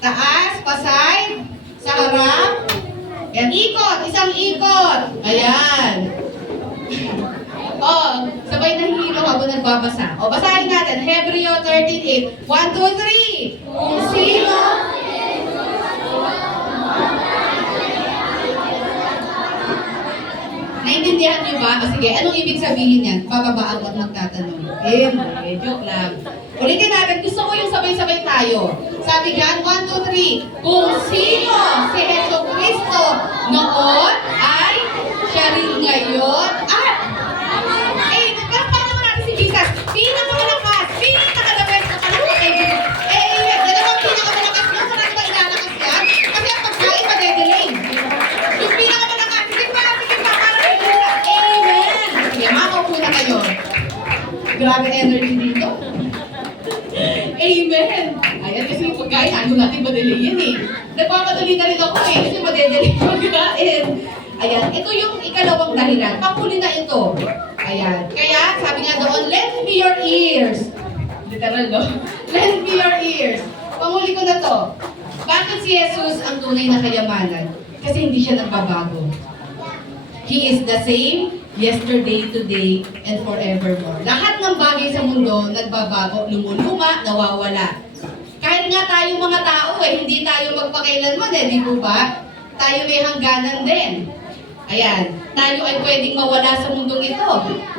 Taas, pasay, sa harap. Yan, ikot, isang ikot. Ayan. Sabay nahihilo habang nagbabasa. Basahin natin. Hebreo 13:8. 1, 2, 3. Kung sino naintindihan niyo ba? Sige, anong ibig sabihin yan? Bababa ako at magtatanong. Joke lang. Ulitin natin. Gusto ko yung sabay-sabay tayo. Sabi dyan, 1, 2, 3. Kung sino si Heso Kristo noon ay siya rin ngayon at palakpakan naman natin si Jesus. Pinakamalakas, pinaka-the best na palakpak kay Jesus. Yan naman pinakamalakas nyo. Marami ba ilalakas yan? Kasi ang pagkain madedelay. Yung pinakamalakas, sige pa, para kay Jesus. Amen. Sige, makaupo na kayo. Grabe energy dito. Amen. Ayan, kasi yung pagkain, ano natin madedelay yan eh. Nagpapadali na rin ako eh, kasi madedelay yung pagkain. Ayan, ito yung ikalawang dahilan. Panghuli na ito. Ayan. Kaya, sabi nga doon, lend me your ears. Literal, no? Lend me your ears. Panghuli ko na to. Bakit si Jesus ang tunay na kayamanan? Kasi hindi siya nagbabago. He is the same yesterday, today, and forevermore. Lahat ng bagay sa mundo, nagbabago, lumuluma, nawawala. Kahit nga tayo mga tao hindi tayo magpakailanman di po ba? Tayo may hangganan din. Ayan, tayo ay pwedeng mawala sa mundong ito.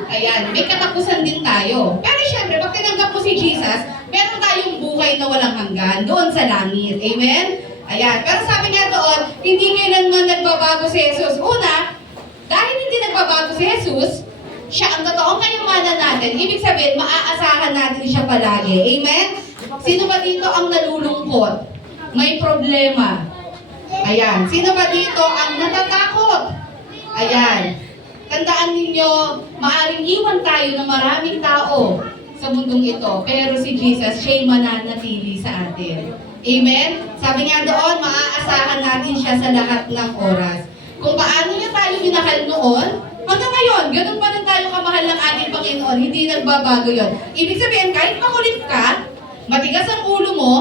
Ayan, may katapusan din tayo. Pero syempre, pag tinanggap mo si Jesus, meron tayong buhay na walang hanggan doon sa langit. Amen? Ayan, pero sabi nga doon, hindi kailanman nagbabago si Jesus. Una, dahil hindi nagbabago si Jesus, siya ang totoong kayamanan natin. Ibig sabihin, maaasahan natin siya palagi. Amen? Sino ba dito ang nalulungkot? May problema? Ayan. Sino ba dito ang natatakot? Ayan. Tandaan ninyo, maaring iwan tayo ng maraming tao sa mundong ito. Pero si Jesus, siya'y mananatili sa atin. Amen? Sabi nga doon, maaasahan natin siya sa lahat ng oras. Kung paano niya tayo minahal noon, hanggang ngayon, ganun pa rin tayo kamahal ng ating Panginoon. Hindi nagbabago yon. Ibig sabihin, kahit makulit ka, matigas ang ulo mo,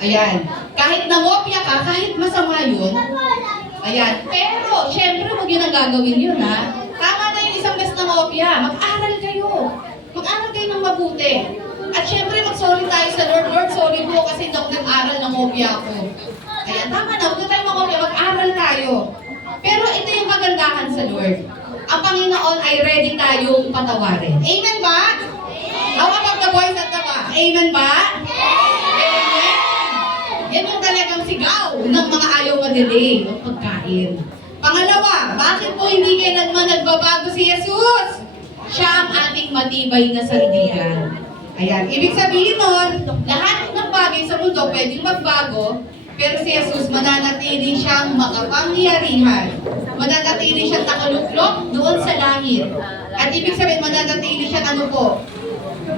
ayan, kahit nangopya ka, kahit masama yun, ayan, pero, syempre, huwag yun ang gagawin yun, ha? Tama na yung isang beses na ngopya, mag-aral kayo. Mag-aral kayo ng mabuti. At syempre, mag-sorry tayo sa Lord. Lord, sorry po kasi hindi ako nag-aral ng ngopya ako. Ayan, tama na, huwag na tayo mangopya, mag-aral tayo. Pero ito yung kagandahan sa Lord. Ang Panginoon ay ready tayong patawarin. Amen ba? How about the boys at the back? Amen ba? Amen! Yan yung talagang sigaw ng mga ayaw madelay ng pagkain. Pangalawa, bakit po hindi kailanman nagbabago si Jesus? Siya ang ating matibay na sandigan. Ayan, ibig sabihin nun, lahat ng bagay sa mundo pwedeng magbago, pero si Jesus mananatili siyang makapangyarihan. Mananatili siyang nakaluklok doon sa langit. At ibig sabihin, mananatili siyang ano po?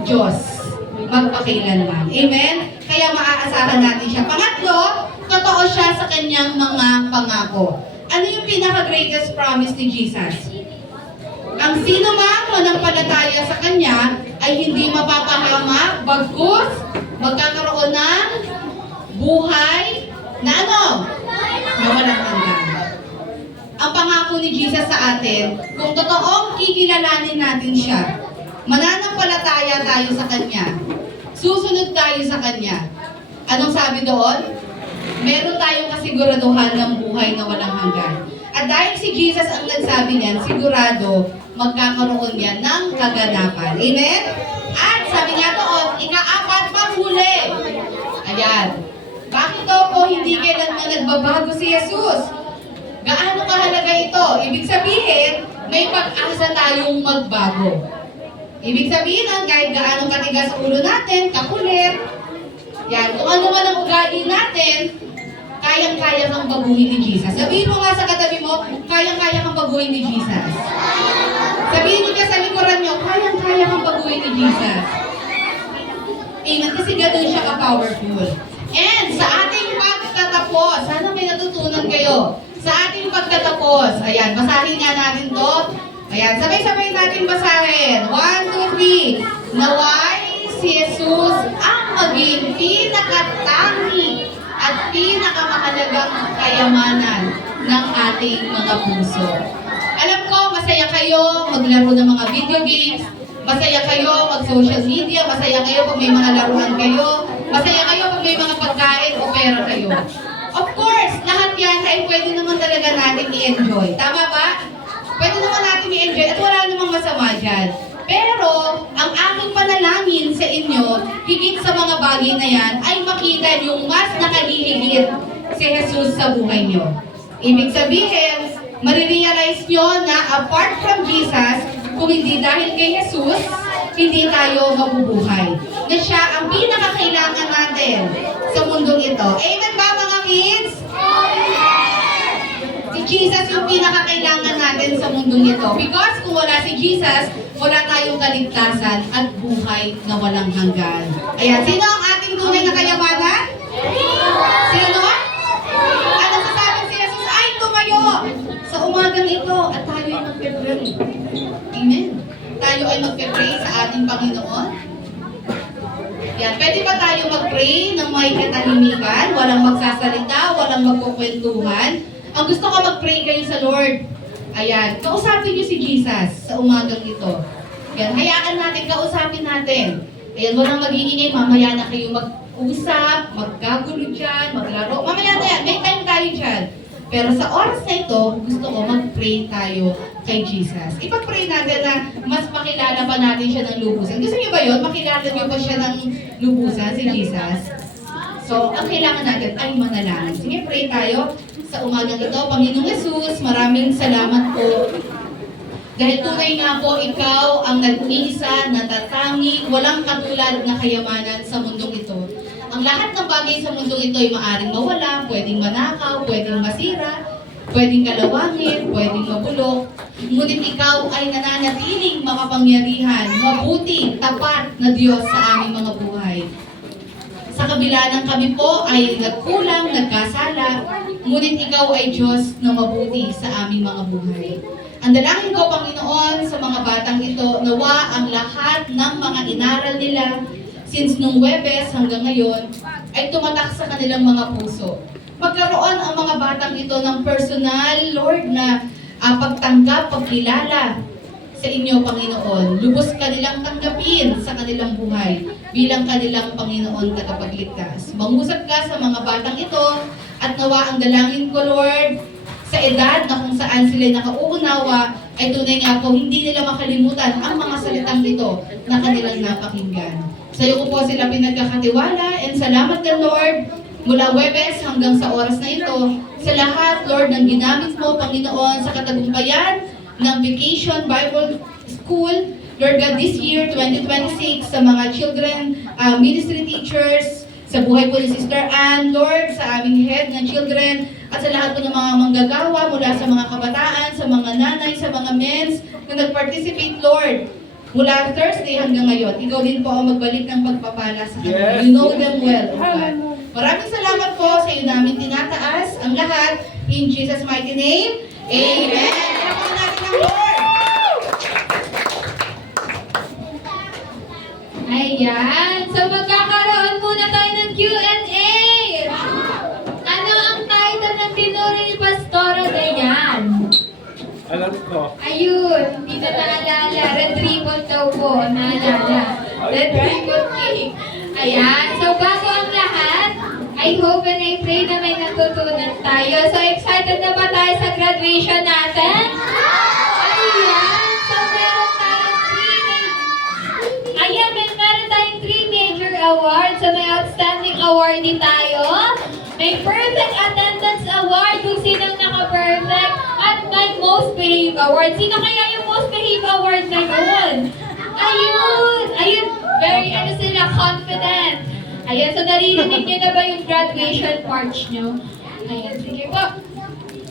Diyos. Magpakailanman. Amen? Kaya maaasahan natin siya. Pangatlo, totoo siya sa kanyang mga pangako. Ano yung pinaka-greatest promise ni Jesus? Ang sino mang manampalataya sa kanya ay hindi mapapahamak, bagkus magkakaroon ng buhay na ano? Na walang hanggan. Ang pangako ni Jesus sa atin, kung totoong kikilalanin natin siya, mananampalataya tayo sa kanya, susunod tayo sa kanya. Anong sabi doon? Meron tayong kasiguraduhan ng buhay na walang hanggan. At dahil si Jesus ang nagsabi niyan, sigurado magkakaroon yan ng kaganapan. Amen? At sabi nga doon, ika-apat panghuli. Ayan. Bakit daw po hindi kailanman nagbabago si Jesus? Gaano kahalaga ito? Ibig sabihin, may pag-asa tayong magbago. Ibig sabihin nun, kahit gaano katigas ulo natin, kakulit, yan, kung ano man ang ugali natin, kayang-kaya kang baguhin ni Jesus. Sabihin mo nga sa katabi mo, kayang-kaya kang baguhin ni Jesus. Sabihin mo niya sa likuran niyo, kayang-kaya kang baguhin ni Jesus. Amen, kasi ganun siya ka-powerful. And sa ating pagtatapos, sana may natutunan kayo. Sa ating pagtatapos, ayan, basahin nga natin to. Ayan, sabay-sabay natin basahin. 1, 2, 3. Naway si Jesus ang maging pinakatangi at pinakamahalagang kayamanan ng ating mga puso. Alam ko, masaya kayo maglaro ng mga video games, masaya kayo mag-social media, masaya kayo pag may mga laruan kayo, masaya kayo pag may mga pagkain o pera kayo. Of course, lahat yan ay pwede naman talaga natin i-enjoy. Tama ba? Pwede naman natin i-enjoy at wala namang masama dyan. Pero, ang aking panalangin sa inyo, higit sa mga bagay na yan, ay makita yung mas nakahihigit si Jesus sa buhay nyo. Ibig sabihin, marirealize nyo na apart from Jesus, kung hindi dahil kay Jesus, hindi tayo mabubuhay. Na siya ang pinakakailangan natin sa mundong ito. Amen ba mga kids? Si Jesus yung pinakakailangan natin sa mundong ito. Because kung wala si Jesus, wala tayong kaligtasan at buhay na walang hanggan. Ayan, sino ang ating tunay na kayamanan? Sino? Ano sasabing si Jesus? Ay, tumayo! Sa umagang ito, at tayo ay magpe-pray. Amen. Tayo ay magpe-pray sa ating Panginoon. Yan, pwede ba tayo mag-pray ng may katahimikan? Walang magsasalita, walang magkukwentuhan. Ang gusto ko mag-pray kayo sa Lord. Ayan, kausapin niyo si Jesus sa umagang ito. Yan, hayaan natin, kausapin natin. Ayan, walang mag-iingay, mamaya na kayo mag-usap, magkagulo dyan, maglaro. Mamaya na yan, may time tayo dyan. Pero sa oras na ito, gusto ko mag-pray tayo kay Jesus. Ipag-pray natin na mas makilala pa natin siya ng lubusan. Gusto niyo ba yun? Makilala niyo pa siya ng lubusan, si Jesus? So, ang kailangan natin ay manalangin. Sige, pray tayo sa umagang ito. Panginoong Jesus, maraming salamat po. Dahil tunay nga po, ikaw ang nag-iisa, natatangi, walang katulad na kayamanan sa mundong ito. Ang lahat ng bagay sa mundong ito ay maaaring mawala, pwedeng manakaw, pwedeng masira, pwedeng kalawangin, pwedeng mabulok. Ngunit ikaw ay nananatiling makapangyarihan, mabuti, tapat na Diyos sa aming mga buhay. Sa kabila ng kami po ay nagkulang, nagkasala, ngunit ikaw ay Diyos na mabuti sa aming mga buhay. Ang dalangin ko, Panginoon, sa mga batang ito, nawa ang lahat ng mga inaral nila since nung Webes hanggang ngayon, ay tumatak sa kanilang mga puso. Magkaroon ang mga batang ito ng personal, Lord, na pagtanggap, pagkilala sa inyo, Panginoon. Lubos kanilang tanggapin sa kanilang buhay bilang kanilang Panginoon tagapagligtas. Mangusap ka sa mga batang ito at nawa ang dalangin ko, Lord, sa edad na kung saan sila nakauunawa, ay tunay nga po, hindi nila makalimutan ang mga salitang ito na kanilang napakinggan. Sa iyo ko po sila pinagkakatiwala, and salamat na Lord, mula Webes hanggang sa oras na ito, sa lahat, Lord, ng ginamit mo, Panginoon, sa katagumpayan ng Vacation Bible School, Lord God, this year, 2026, sa mga children, ministry teachers, sa buhay po ni Sister Ann, Lord, sa aming head ng children, at sa lahat po ng mga manggagawa mula sa mga kabataan, sa mga nanay, sa mga mens na nag-participate, Lord. Mula Thursday hanggang ngayon, ikaw din po ang magbalik ng pagpapala sa kanila. Yes. You know them well, O God. Maraming salamat po sa iyo namin tinataas ang lahat. In Jesus' mighty name, Amen. Kaya po natin ang Lord. Ayan. So magkakaroon muna tayo ng Q&A. Ano ang title ng tinuro ni Pastora Dayan? Alam ko. Ayun, hindi na naalala. Red ribbon daw po, naalala. Red ribbon cake. Ayan, so bago ang lahat, I hope and I pray na may natutunan tayo. So excited na ba tayo sa graduation natin? Ayan, so meron tayong three major awards. So may outstanding award din tayo. May perfect attendance award kung sinong naka-perfect. At may most behaved award. Sino kaya yung most behaved award na yun? Ayun, very sila, confident. Ayan, so naririnig niyo na ba yung graduation march nyo? Ayan, sige po.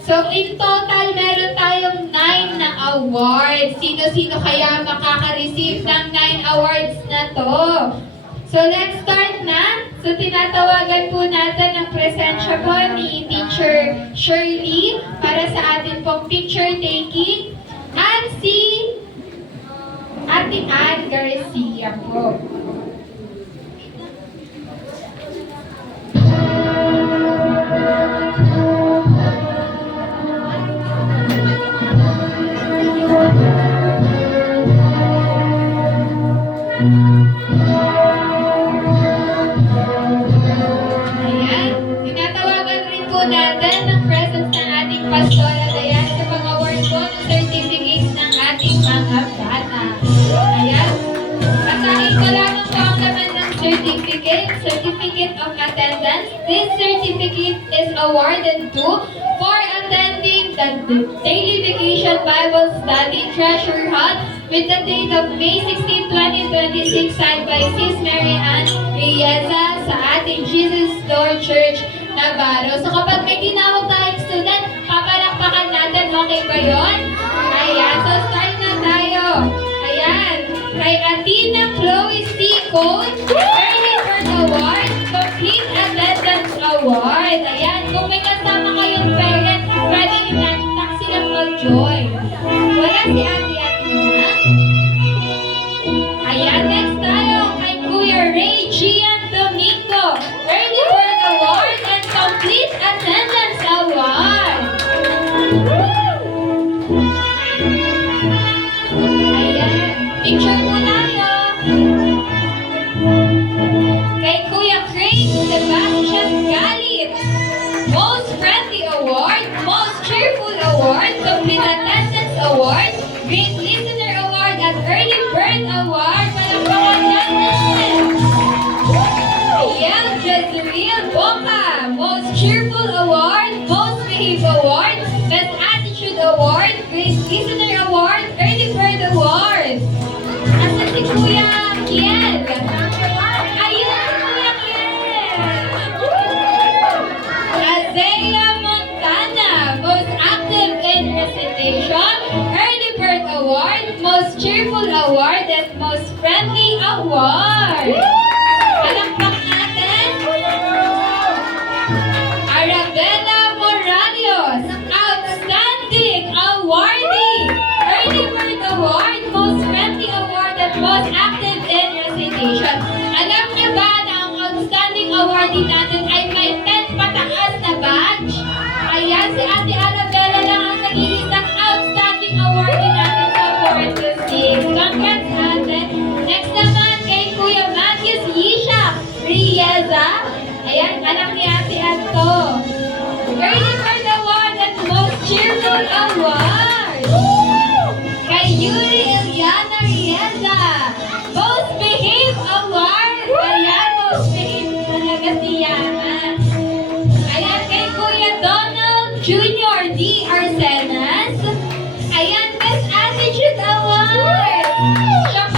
So in total, meron tayong 9 na awards. Sino-sino kaya makaka-receive ng 9 awards na to? So let's start na. So tinatawagan po natin ang presensya po ni Teacher Shirley para sa atin pong picture taking at si Ate Ann Garcia po. Ayan, tinatawagan rin po natin ang presence ng ating Pastora Dayan sa pang-award po ng certificates ng ating mga bata. Ayan, basahin ko lamang po ang laman ng Certificate of Attendance. This certificate is awarded to for attending the Daily Vacation Bible Study Treasure Hunt with the date of May 16, 2026 signed by Sis Mary Ann Rieza sa ating Jesus Lord Church, Navarro. So kapag may tinawag tayong student, papalakpakan natin, okay ba yun? Ayan, so start na tayo. Ayan, kay Athena Chloe C. Cone, Early Bird Award, Complete Attendance Award. Ayan, kung may kasama kayong parent, pwede inantak silang mag-join. Wala si Ate Athena. Ayan, next tayo kay Kuya Ray Gian Domingo, Early Bird Award and Complete Attendance Award. Ayan, picture po tayo. Kay Kuya Craig Sebastian Galit, Most Friendly Award, Most Cheerful Award, Complete Attendance Award, Great Listener Award at Early Bird Award. Palakpakan natin! Ayan, Jezreel Boca, Most Cheerful Award, Most Behaved Award, Best Attitude Award, Great Listener Award, Early Bird Award. Asan si Kuya Kiel? Ayun, si Kuya Kiel! Azea Montana, Most Active in Recitation, Early Bird Award, Most Cheerful Award, and Most Friendly Award. Palakpak natin. Arabella Morales, Outstanding Awardee, Early Bird Award, Most Friendly Award, and Most Active in Recitation. Alam niyo ba na ang outstanding awardee natin ay may 10 pataas na badge? Ayan, si Ate Arabella lang ang nag-iisang outstanding awardee natin sa 4 to 6. Congrats, Ate. Next naman kay Kuya Matthews Yisha Rieza. Ayan, anak ni Ate Anto. Early Bird Award and Most Cheerful Award. Kay Yuri Eliana Rieza, Most Behaved Award. Ayan, Most Behaved talaga siya. Ayan, kay Kuya Donald Jr. D. Arsenas. Ayan, Best Attitude Award. Siya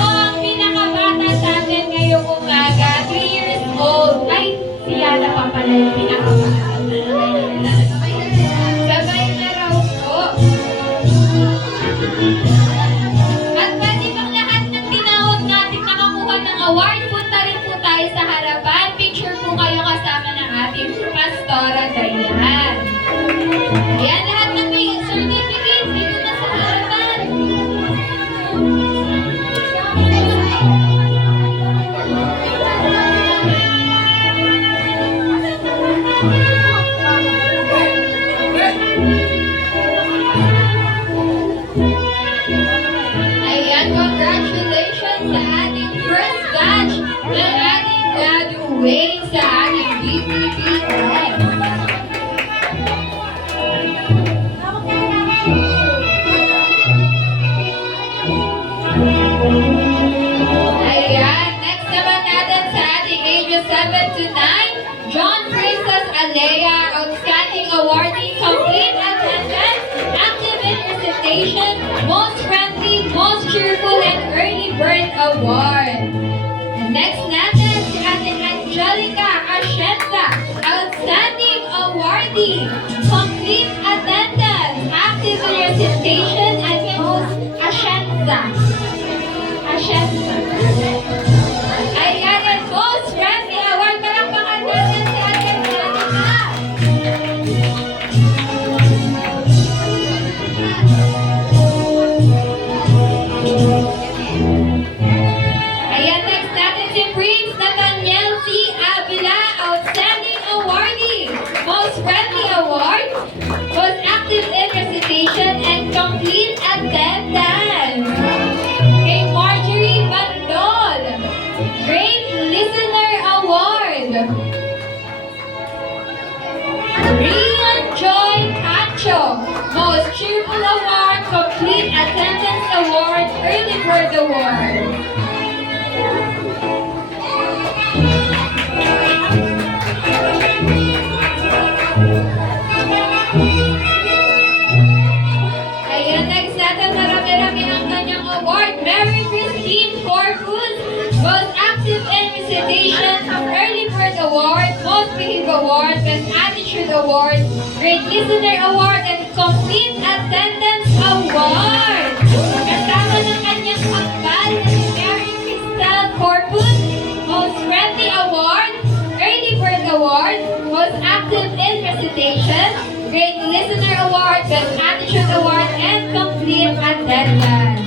award, punta rin po tayo sa harapan. Picture po kayo kasama ng ating Pastora Dayan. Ayan, lahat ng may certificate, dito na sa harapan. Ayan, congratulations sa ating first batch na ating graduate sa ating BPPM. Ayan, next naman natin sa ating ages 7 to 9, John Princess Alea, Outstanding Awardee, Complete Attendance, Active in Recitation, Most Friendly, Most Cheerful, and Early Bird Award. And next natin si ating Angelica Ascenza, Outstanding Awardee, Complete Attendance, Active in Recitation, and Most Ascenza. Ayan, and Most Friendly Award. Palakpakan natin si Ate Angelica. Ayan, next natin si Prince Nathaniel C. Avila, Outstanding Awardee, Most Friendly Award, Most Active in Recitation, and Complete Attendance. Kay Marjorie Bandol, Great Listener Award. Rian Joy Cacho, Most Cheerful Award, Complete Attendance Award, Early Bird Award. Ayan, next natin, marami-rami ang kanyang award. Mary Christine Corpus, Most Active in Recitation, Early Bird Award, Most Behave Award, Best Attitude Award, Great Listener Award, and Complete Attendance Award. Kasama ng kanyang pagpal na si Mary Cristal Corpus, Most Friendly Award, Early Bird Award, Most Active in Recitation, Great Listener Award, Best Attitude Award, and Complete Attendance.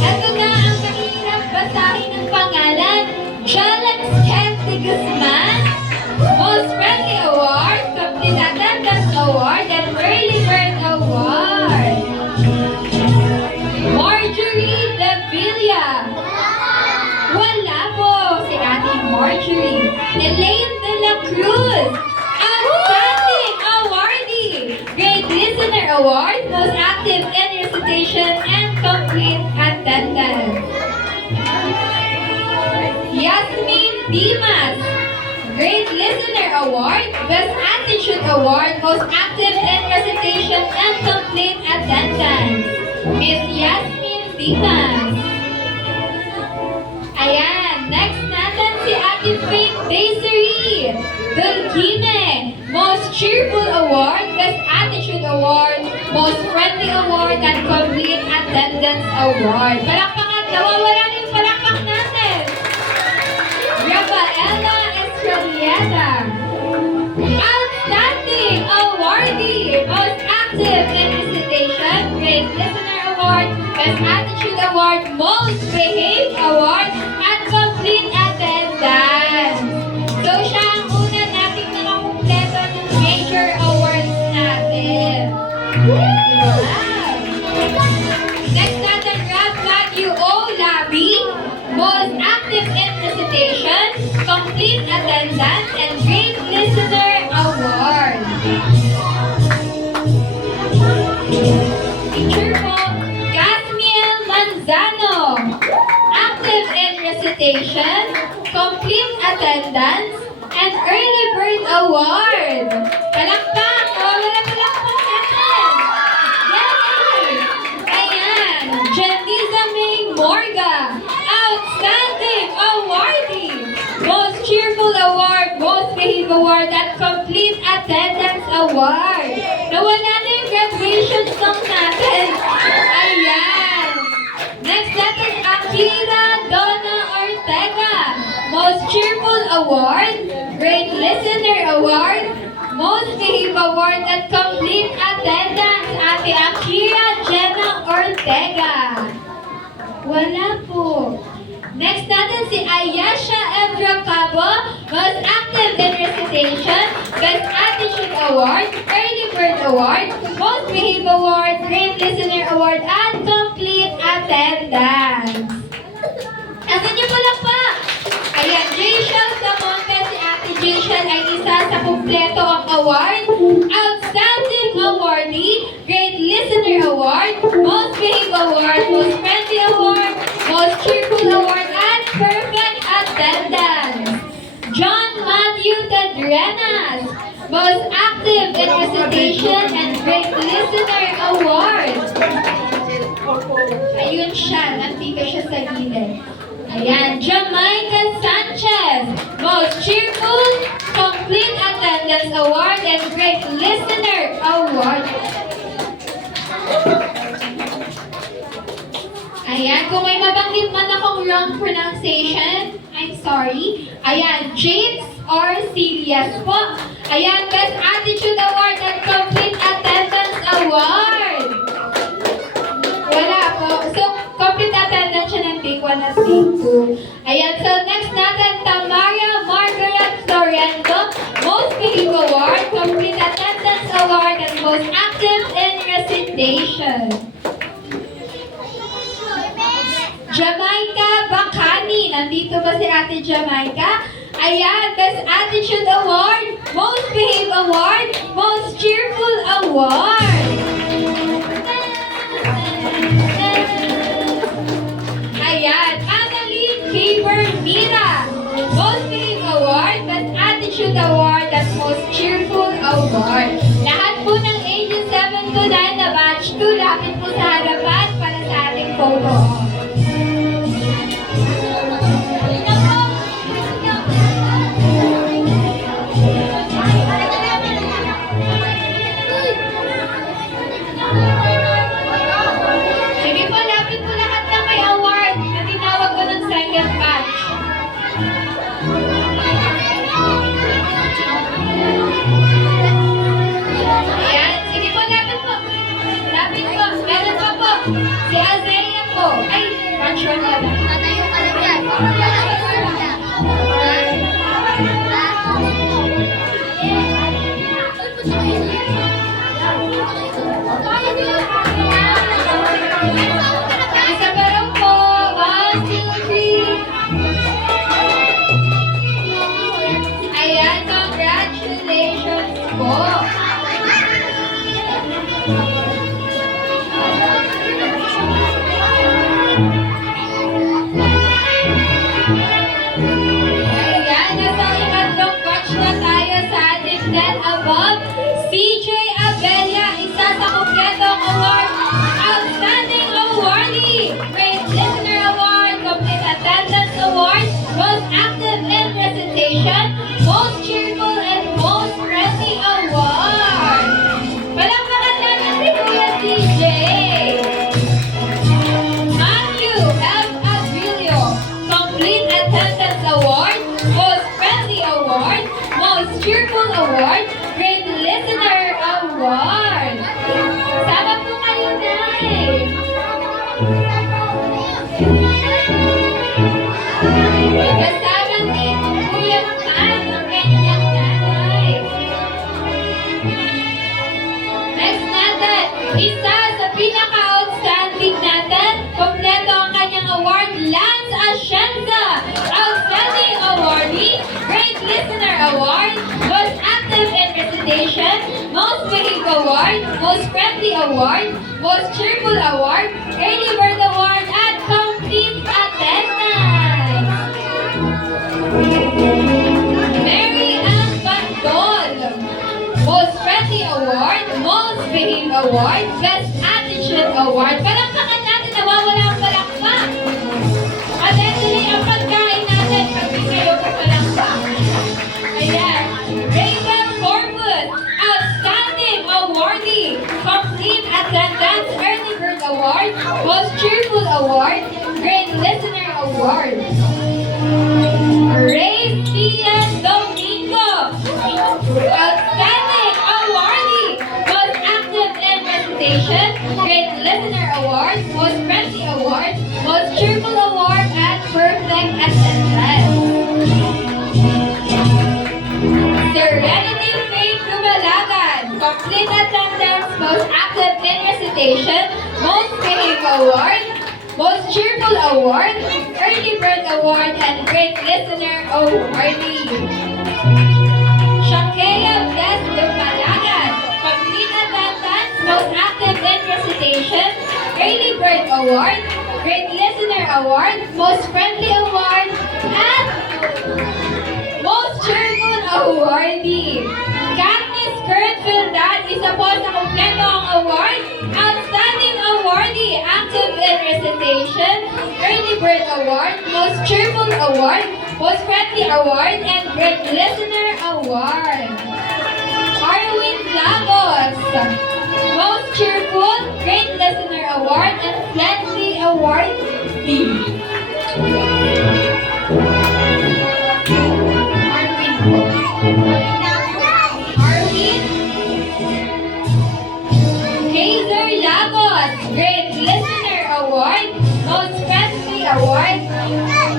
Ito na ang mahirap basahin ng pangalan. Jalex Kent de Guzman, Most Friendly Award, Complete Attendance Award, and Early Bird Award. Marjorie De Villa. Wala po si ating Marjorie. Elaine de la Cruz, Outstanding Awardee, Great Listener Award, Most Active in Recitation, and Complete Attendance. Yasmin Dimas, Great Listener Award, Best Attitude Award, Most Active in Recitation, and Complete Attendance. Miss Yasmin Dimas. Ayan, next natin si Ate Faith Desiree Dulgime, Most Cheerful Award, Best Attitude Award, Most Friendly Award, and Complete Attendance Award. Palakpakan, nawawala yung palakpak natin. Rafaela Estrelleta, Outstanding Awardee, Most Active in Recitation, Great Listener Award, Best Attitude Award, Most Behave Award, at Complete Attendance. So siya ang una nating nakakumpleto ng major awards natin. Wow! Next natin, Rap Matthew O. Labi, Most Active in Recitation, Complete Attendance, and Great Listener Award. Picture po, Casmiel Manzano, Active in Recitation, Complete Attendance, and Early Bird Award. Palakpak! Wala palakpak natin! Yay! Ayan! Jeniza May Morga, Outstanding Awardee, Most Cheerful Award, Most Behave Award, at Complete Attendance Award. Nawala na yung graduation song natin. Ayan! Next natin, Akira Most Cheerful Award, Great Listener Award, Most Behave Award, at Complete Attendance, Ate Akira Jenna Ortega. Wala po. Next natin si Ayesha Evra Cabo, Most Active in Recitation, Best Attitude Award, Early Bird Award, Most Behave Award, Great Listener Award, at Complete Attendance. Asan niyo po lang pa? Ayan, Jayshel Samonte, si Ate Jayshel ay isa sa kumpleto ang award. Outstanding Awardee, Great Listener Award, Most Behave Award, Most Friendly Award, Most Cheerful Award, and Perfect Attendance. John Matthew Tadrenas, Most Active in Recitation and Great Listener Award. Ayun siya, nandito siya sa gilid. Ayan, Jamaica Sanchez, Most Cheerful, Complete Attendance Award, and Great Listener Award. Ayan, kung may mabanggit man akong wrong pronunciation, I'm sorry. Ayan, James or Celias po. Ayan, Best Attitude Award and Complete Attendance Award. Wala po. So, complete attendance siya ng take 1 at take 2. Ayan, so next natin, Tamara Margaret Florendo, Most Behave Award, Complete Attendance Award, and Most Active in Recitation. Jamaica Bacani, nandito ba si Ate Jamaica? Ayan, Best Attitude Award, Most Behave Award, Most Cheerful Award. Ayan, Annalyn Faber Mira, Most Behave Award, Best Attitude Award, at Most Cheerful Award. Lahat po ng ages 7 to 9 na batch 2, lapit po sa harapan para sa ating photo op. Sige po, lapit po lahat na may award na tinawag ko ng second batch. Ayan, sige po, lapit po. Lapit po, meron pa po. Si Azalea po. Ay, batch 1 na ba? Tatayo ka lang yan. Isa pa raw po. 1, 2, 3. Ayan, congratulations po. Ayan, nasa ikatlong batch na tayo sa ating 10 above. CJ Abella, isa sa kumpletong award. Outstanding Awardee, Great Listener Award, Complete Attendance Award, Most Active in Recitation, Most Cheerful, and Most Friendly Award. Palakpakan natin si Kuya CJ. Matthew F. Avilio, Complete Attendance Award, Most Friendly Award, Most Cheerful Award, Great Listener Award. Sama po kayo, Nay. Kasama ni Kuya Pan, ang kanyang nanay. Next natin, isa sa pinaka-outstanding natin, kompleto ang kanyang award, Lance Ascenza, Outstanding Awardee, Great Listener Award, Most Active in Recitation, Most Behave Award, Most Friendly Award, Most Cheerful Award, Early Bird Award, at Complete Attendance. Mary Ann Bandol, Most Friendly Award, Most Behave Award, Best Attitude Award. Palakpakan natin, nawawala ang palakpak. At ito ang pagkain natin pag di kayo kapalakpak. Ayan. Rachel Corpus, Outstanding Awardee, Complete Attendance Early Bird Award, Most Cheerful Award, Great Listener Award. attendance. Serenity Faith Lumalagan, complete attendance, most active in recitation, most behaved award, most cheerful award, early bird award, and great listener awardee. Shakea Bless Lumalagan, complete attendance, most active in recitation, early bird award, great listener award, most friendly award, and most cheerful awardee. Katniss Kernfield Dad, isa po sa kompleto ang award. Outstanding awardee, active in recitation, early bird award, most cheerful award, most friendly award, and great listener award. Arwin Lagos, most cheerful, great listener award, and friendly awardee. Arwin Hazer Lagos, Great Listener Award, Most Friendly Award,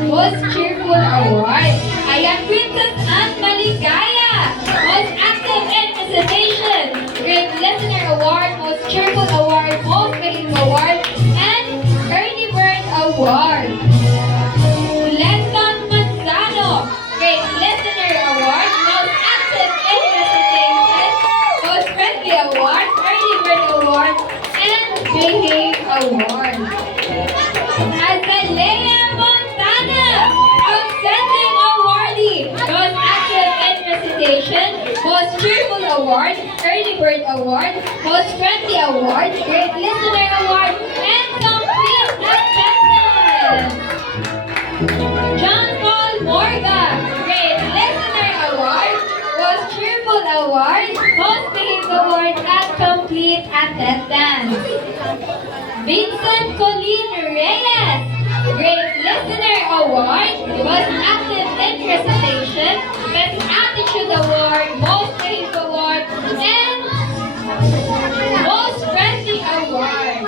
Most Cheerful Award. Ayan, Princess Anne Maligaya, Most Active in Recitation, Great Listener Award, Most Cheerful Award, Most Behaved Award, and Early Bird Award. Lenton Manzano, Great Listener Award, Most Active in Recitation, Most Friendly Award, Early Bird Award, and Behave Award. Azalea Montana, Outstanding Awardee, Most Active in Recitation, Most Cheerful Award, Early Bird Award, Most Friendly Award, Great Listener Award, and Complete Attendance. John Paul Morga, Great Listener Award, Most Cheerful Award, Most Behaved Award, and Complete Attendance. Vincent Colleen Reyes, Great Listener Award, Most Active in Recitation, Best Attitude Award, Most Behaved Award, and Most Friendly Award.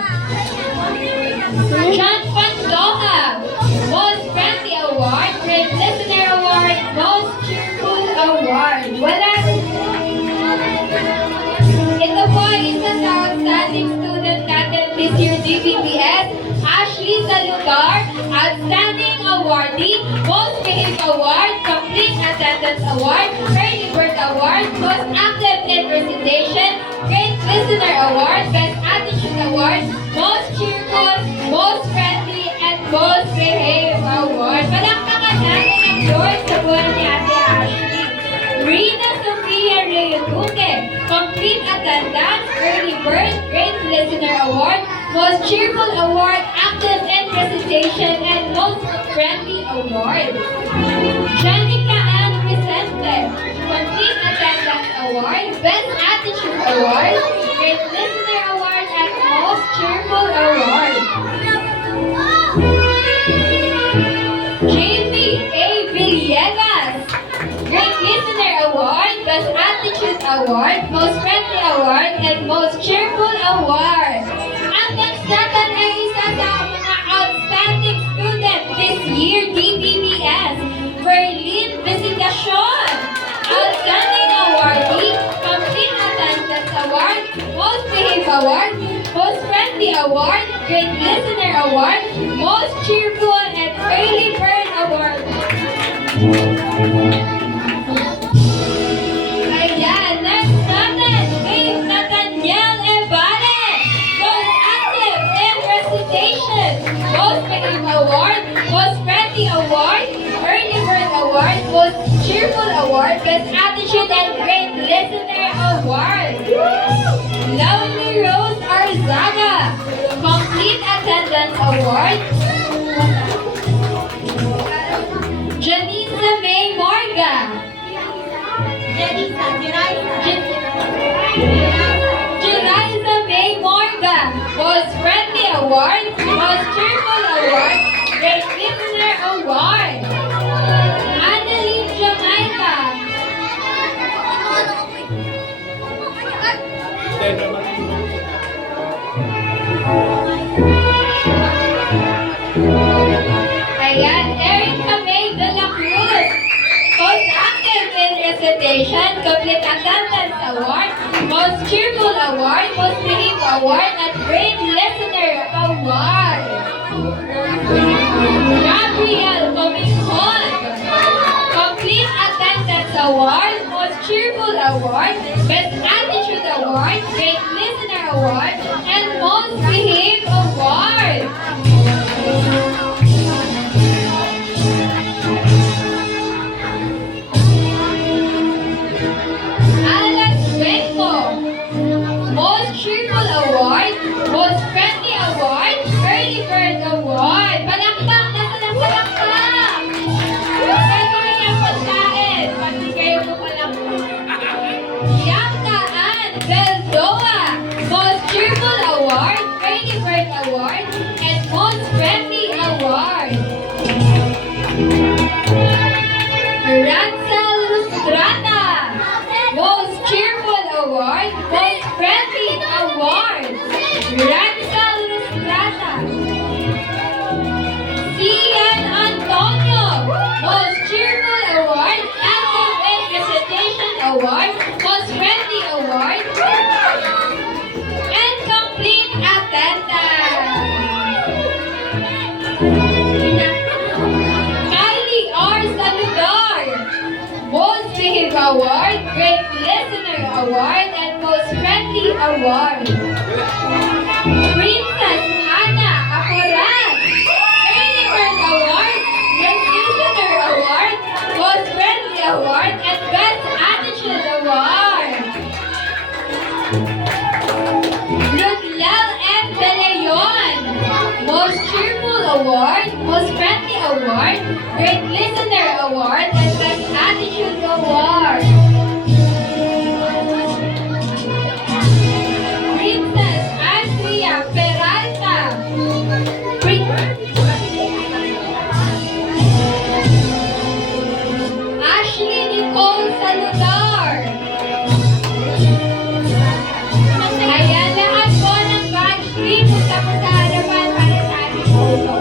John Pantoja, Most Friendly Award, Great Listener Award, Most Cheerful Award. Wala. Ito po ay isa sa outstanding student natin this year DBBS, Ashley Salugar, Outstanding Awardee, Most Behaved Award, Complete Attendance Award, Early Bird Award, Most Active in Recitation, Great Listener Award, Best Attitude Award, Most Cheerful, Most Friendly, and Most Behaved Award. Palakpakan natin ang Lord sa buhay ni Ate Ashley. Rina Sofia Reyes-Duque, Complete Attendance, Early Bird, Great Listener Award, Most Cheerful Award, Active in Recitation, and Most Friendly Award. Janica Ann Vicente, Complete Attendance Award, Best Attitude Award, Great Listener Award, and Most Cheerful Award. JV A. Villegas, Great Listener Award, Best Attitude Award, Most Friendly Award, and Most Cheerful Award. Ang next natin ay isa sa mga outstanding student this year, DBBS, Berlin Visitacion. Outstanding Awardee, Complete Attendance Award, Most Behaved Award, Most Friendly Award, Great Listener Award, Most Cheerful, and Early Bird Award. Ayan, next natin, Dave Nathaniel Evane, Most Active in Recitation, Most Behaved Award, Most Friendly Award, Early Bird Award, Most Cheerful Award, Best Attitude, and Great Listener Award. Lovely Rose Arzaga, Complete Attendance Award. Janisa May Morga. Janisa May Morga, Most Friendly Award, Most Cheerful Award, Great Listener Award. Annalyn Jamaica. Ayan, Erica Recitation, Complete Attendance Award, Most Cheerful Award, Most Behaved Award, at Great Listener Award. Gabriel Comicon, Complete Attendance Award, Most Cheerful Award, Best Attitude Award, Great Listener Award, and Most Behaved Award. Alex Benko, Most Cheerful Award, Most Friendly Award, Early Bird Award. Palakpak! Nasa ng palakpak! Gagawin niya pagkain. Pati kayo pumalakpak. Bianca Ann Beldoa, Most Cheerful Award, Early Bird Award, and Most Friendly Award. Ransel Lustrata, Most Cheerful Award, Most Friendly Award. Ransel Lustrata. Cian Antonio, Most Cheerful Award, Active and Recitation Award, Most Friendly Award, and Complete Attendance. Kylie R. Saludar, Most Behaved Award, Great Listener Award, and Most Friendly Award. Princess Hannah Acorat, Early Bird Award, Great Listener Award, Most Friendly Award, and Best Attitude Award. Rudlel M. De Leon, Most Cheerful Award, Most Friendly Award, Great Listener Award, and Best Attitude Award. Princess Andrea Peralta, Ashley Nicole Saludar. Ayan, lahat po ng batch 3 punta po sa harapan para sa ating photo.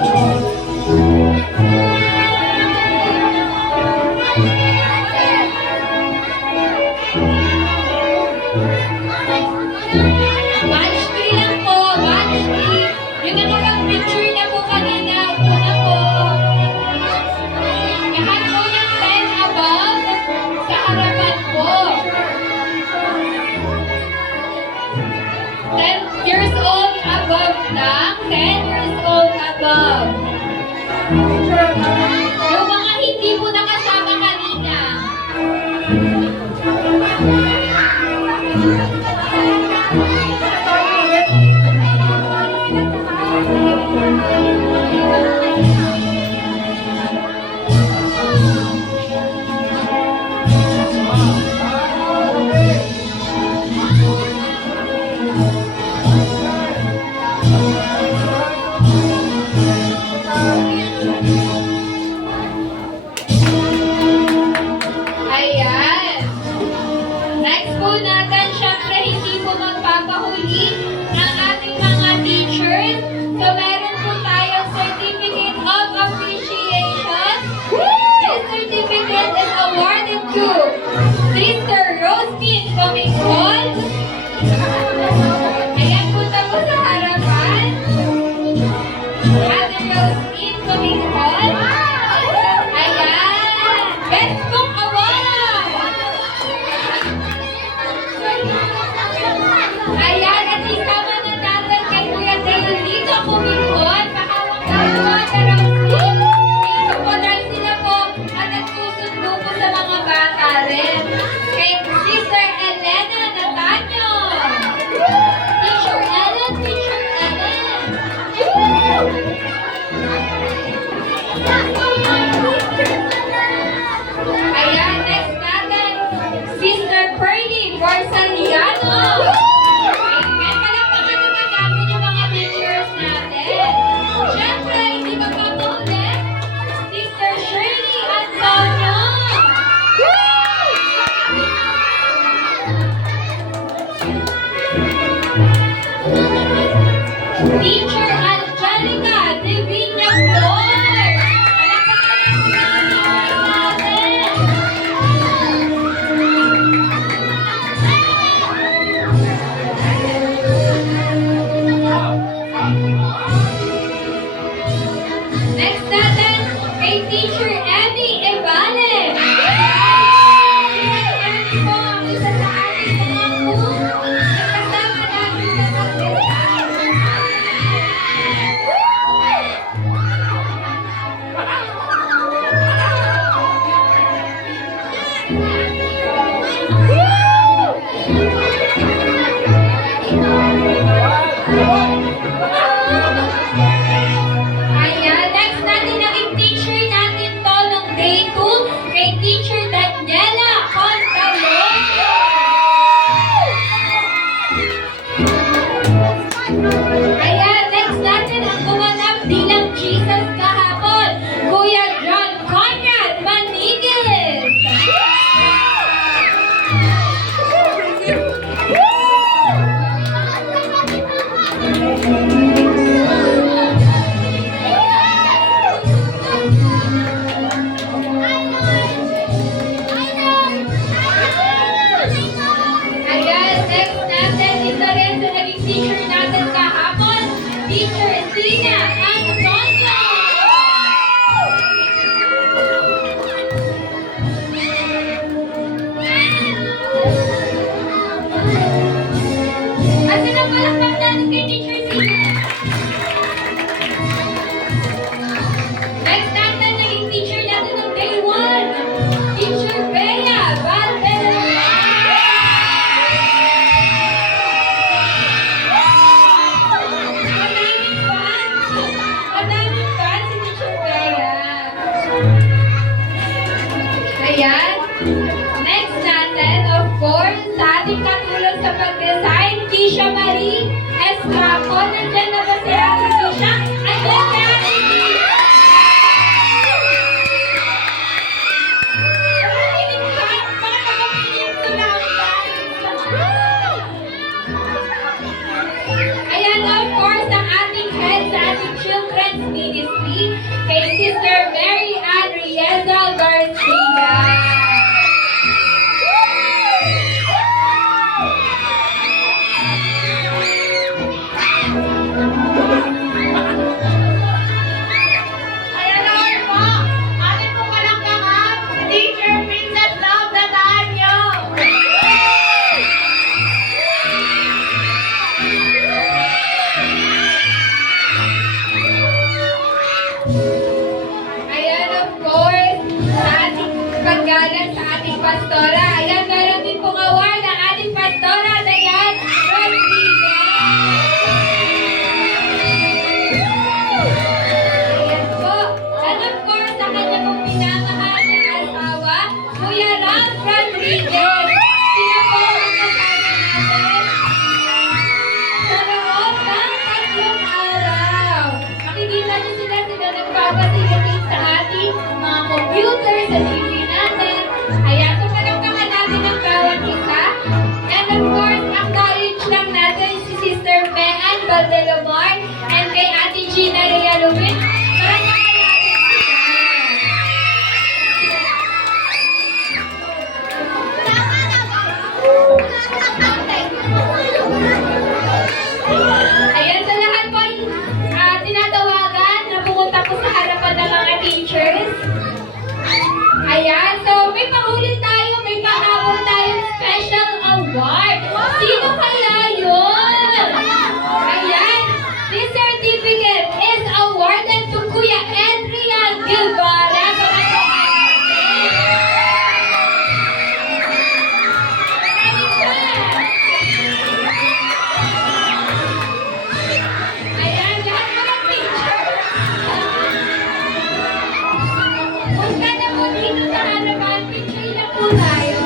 Punta na po dito sa harapan. Picture na po tayo.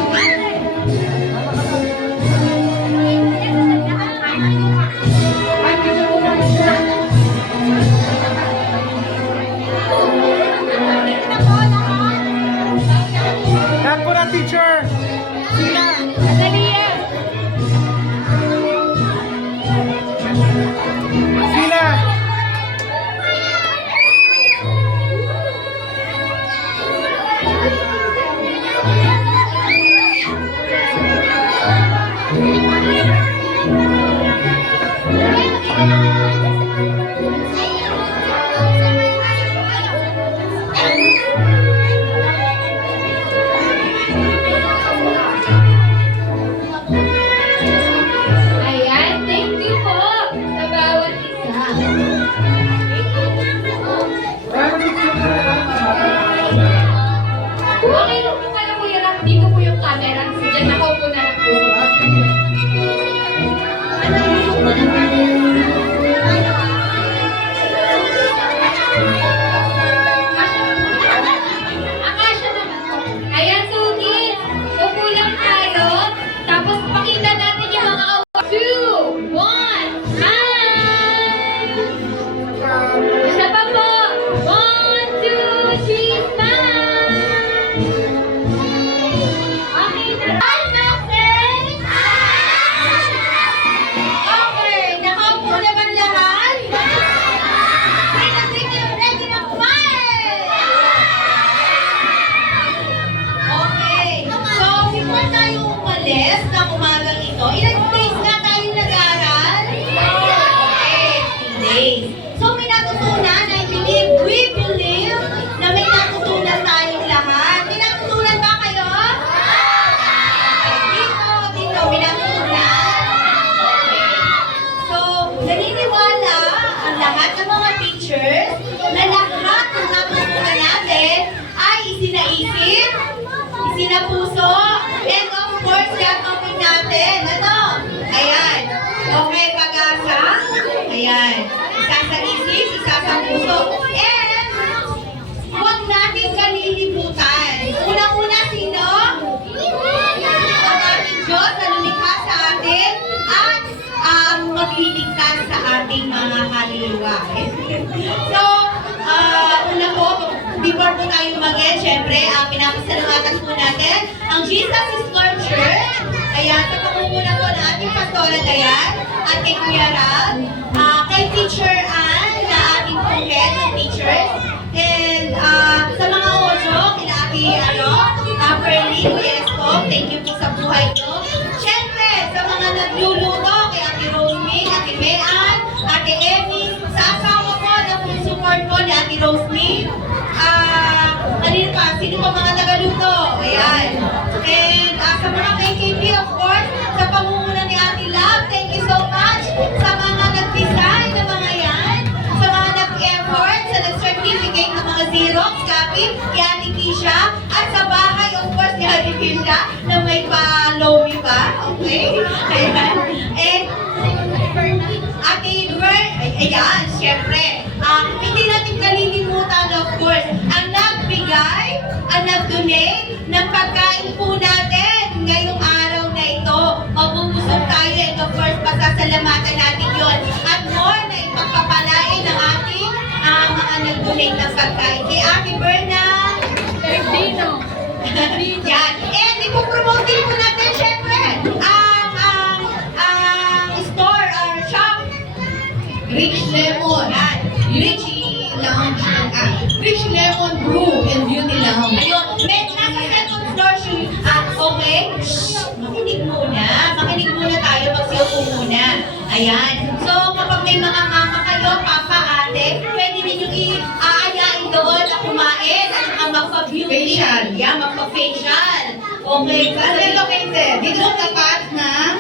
Lahat po ng teacher. Sina. Dali yan. Sina. Ayan, thank you po sa bawat isa. Okay lang po kayo, Kuya Ram. Dito po yung camera. So, dyan nakaupo na lang po. Akasya naman po. Ayan, so kids, upo lang tayo. Tapos pakita natin yung mga award. 2, 1, smile! Isa pa po. 1, 2, 3, smile! Okay na. Okay, nakaupo naman lahat? Ready na kumain! Okay, so before tayo umalis ng umagang ito, ilang days nga tayo nag-aaral? Okay, 2 days. So may natutunan, we believe na may natutunan tayong lahat. May natutunan ba kayo? Dito, may natutunan. Okay. So, naniniwala ang lahat ng mga teachers na lahat ng natutunan natin ay isinaisip, isinapuso, and of course, gagawin natin. Ano? Ayan. Okay, pag-asa. Ayan. Isa sa isip, isa sa puso. And, huwag natin kalilimutan. Unang-una, sino? Ang ating Diyos na lumikha sa atin at magliligtas sa ating mga kaluluwa. So, una po, before po tayo mag-end, syempre, pinapasalamatan po natin ang Jesus is Lord Church. Ayan, sa pangunguna po ng ating pastora Dayan at kay Kuya Rab, kay Teacher Ann, na ating pong head ng teachers, and sa mga audio, kila Ate, Perlin, Kuya Escom, thank you po sa buhay nyo. Syempre, sa mga nagluluto, kay Ate Rosemary, Ate Mean, Ate Emmy, sa asawa ko, na full support ko ni Ate Rosemary. Kanina pa, sino pa mga tagaluto? Ayan. And sa mga KKP, of course, sa pangunguna ni Ate Love, thank you so much. Sa mga nag-design ng mga yan, sa mga nag-effort, sa nag-certificate ng mga Xerox copy, kay Ate Kisha, at sa bahay, of course, ni Ate Kisha, na may pa-lomi pa. Okay? Ayan. And Ate Bern, ayan, syempre. Hindi natin kalilimutan, of course, ang nagbigay, ang nag-donate ng pagkain po natin ngayong araw na ito. Mabubusog tayo and of course, pasasalamatan natin yon. At more na ipagpapalain ng ating mga nag-donate ng pagkain. Kay Ate Berna, Dino. yan. And ipopromote din po natin, syempre, ang store or shop. Rich Lemon. Rich Lounge. Rich Lemon Brew and Beauty Lounge. Ayun. Nasa second floor siya. Okay? Shh. Makinig muna tayo. Magsiupo muna. Ayan. So, kapag may mga mama kayo, papa, ate, pwede ninyong i-aayain doon na kumain at saka magpa-beauty. Facial. Yeah, magpa-facial. Okay. Saan kayo located? Dito sa tapat ng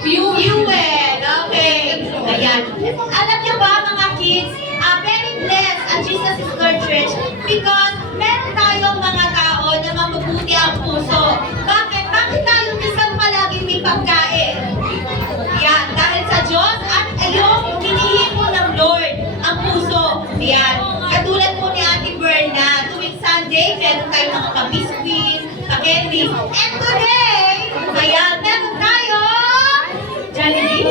Fuel. Okay. Ayan. Alam niyo ba, mga kids, very blessed ang Jesus is Lord Church because meron tayong mga tao na mabubuti ang puso. Bakit? Bakit tayo minsan palaging may pagkain? Yan. Dahil sa Diyos at yung hinihingi ng Lord ang puso. Yan. Katulad po ni Ate Berna, tuwing Sunday, mga ka-biscuits, ka-candies. And today, ayan, meron tayo Jollibee.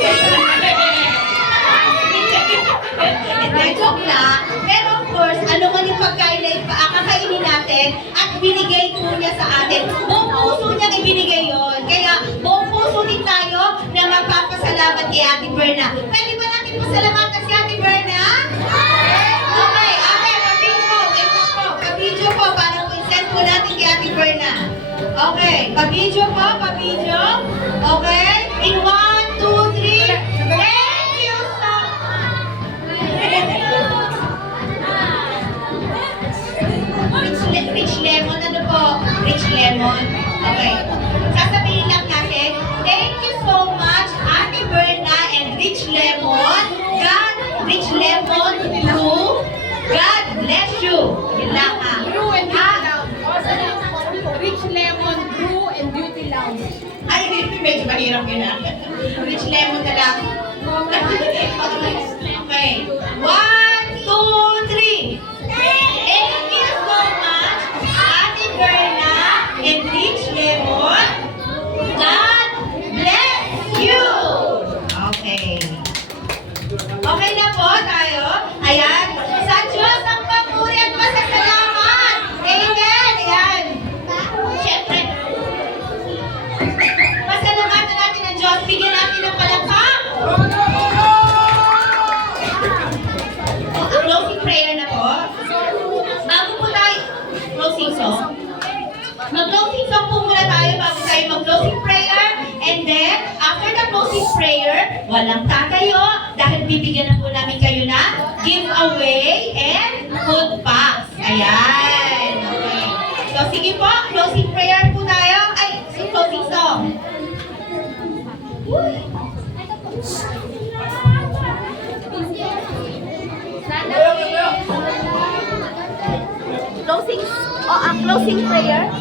Hindi, joke lang. Pero of course, ano man yung pagkain na kakainin natin at binigay po niya sa atin. Buong puso niya ibinigay yon. Kaya buong puso din tayo na magpapasalamat kay Ate Berna. Pwede ba natin pasalamatan si Ate Berna? Okay, pa-video. Ito po, pa-video po para po i-send po natin kay Ate Berna. Okay, pa-video po, pa-video. Okay, in 1, 2, 3. Thank you so Rich Lemon, ano po? Rich Lemon. Okay. Sasabihin lang natin, thank you so much, Ate Berna and Rich Lemon. God, Rich Lemon, Blue. God bless you. Yun lang ha. Brew and Beauty Lounge. Rich Lemon Brew and Beauty Lounge. Ay, medyo mahirap yun ha. Rich Lemon na lang. Okay. 1, 2, 3. Thank you so much, Ate Berna and Rich Lemon. God bless you. Okay. Okay na po tayo. Ayan. Sa Diyos ang papuri at pasasalamat. Amen. Ayan. Siyempre, pasalamatan natin ang Diyos. Bigyan natin ng palakpak. Closing prayer na po. Bago po tayo, closing song. Mag-closing song po muna tayo bago tayo mag-closing prayer. And then, after the closing prayer, walang tatayo dahil bibigyan na po namin kayo na giveaway and food packs. Ayan. Okay. So, sige po, closing prayer po tayo. Ay, closing song. Closing prayer.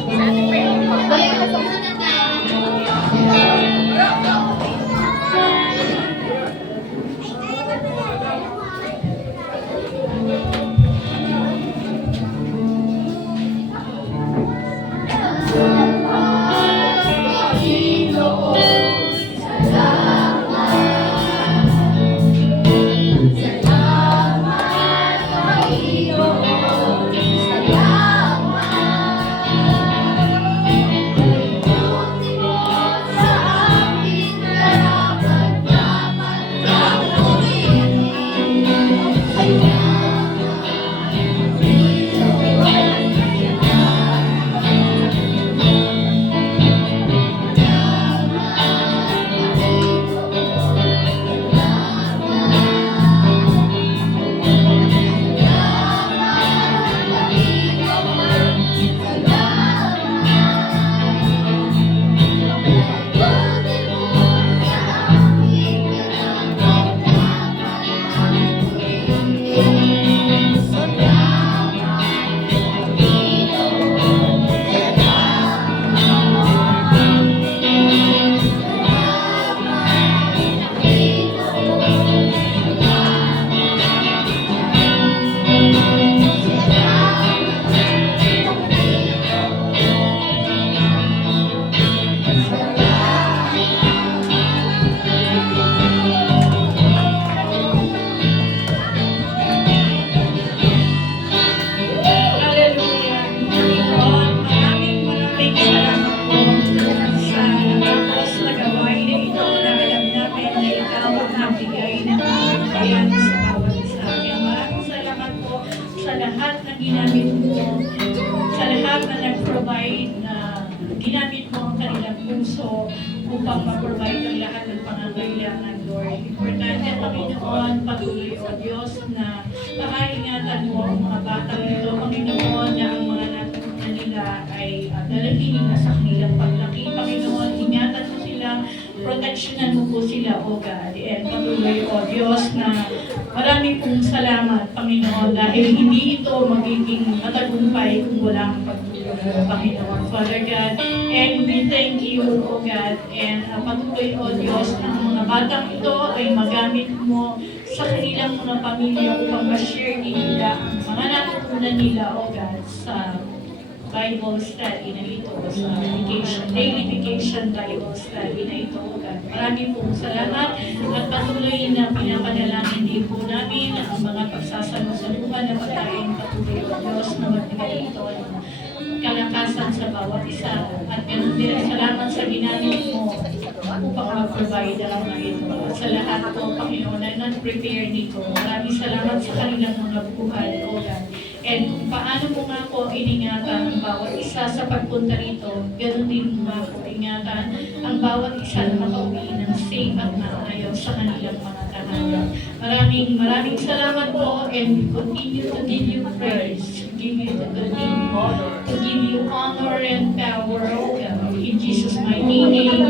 ginamit mo ang kanilang puso upang ma-provide ang lahat ng pangangailangan, Lord. Importante, Panginoon, patuloy, O Diyos, na pakaingatan mo ang mga batang ito, Panginoon, na ang mga natutunan nila ay dalahin na sa kanilang paglaki. Panginoon, ingatan mo sila, proteksyonan mo po sila, O God. And patuloy, O Diyos, na marami pong salamat, Panginoon, dahil hindi ito magiging matagumpay kung wala ang pagtulong mo, Panginoon, Father God. And we thank you, O God, and patuloy, O Diyos, na ang mga batang ito ay magamit mo sa kanilang mga pamilya upang ma-share nila ang mga natutunan nila, O God, Bible study na ito, sa daily vacation Bible study na ito. Maraming pong salamat at patuloy na pinapanalangin din po namin ang mga pagsasalusaluhan na pagkain patuloy ng Diyos na magbigay ito ng kalakasan sa bawat isa. At ganoon din ang salamat sa ginamit mo upang mag-provide ang mga ito. At sa lahat po, Panginoon, na non-prepare nito. Maraming salamat sa kanilang mga buhay, O God. And kung paano mo nga po iningatan ang bawat isa sa pagpunta rito, ganoon din mo nga po ingatan ang bawat isa na makauwi ng safe at maayos sa kanilang mga tahanan. Maraming salamat po, and continue to give you praise, give you to give you honor and power, O God. In Jesus' mighty name,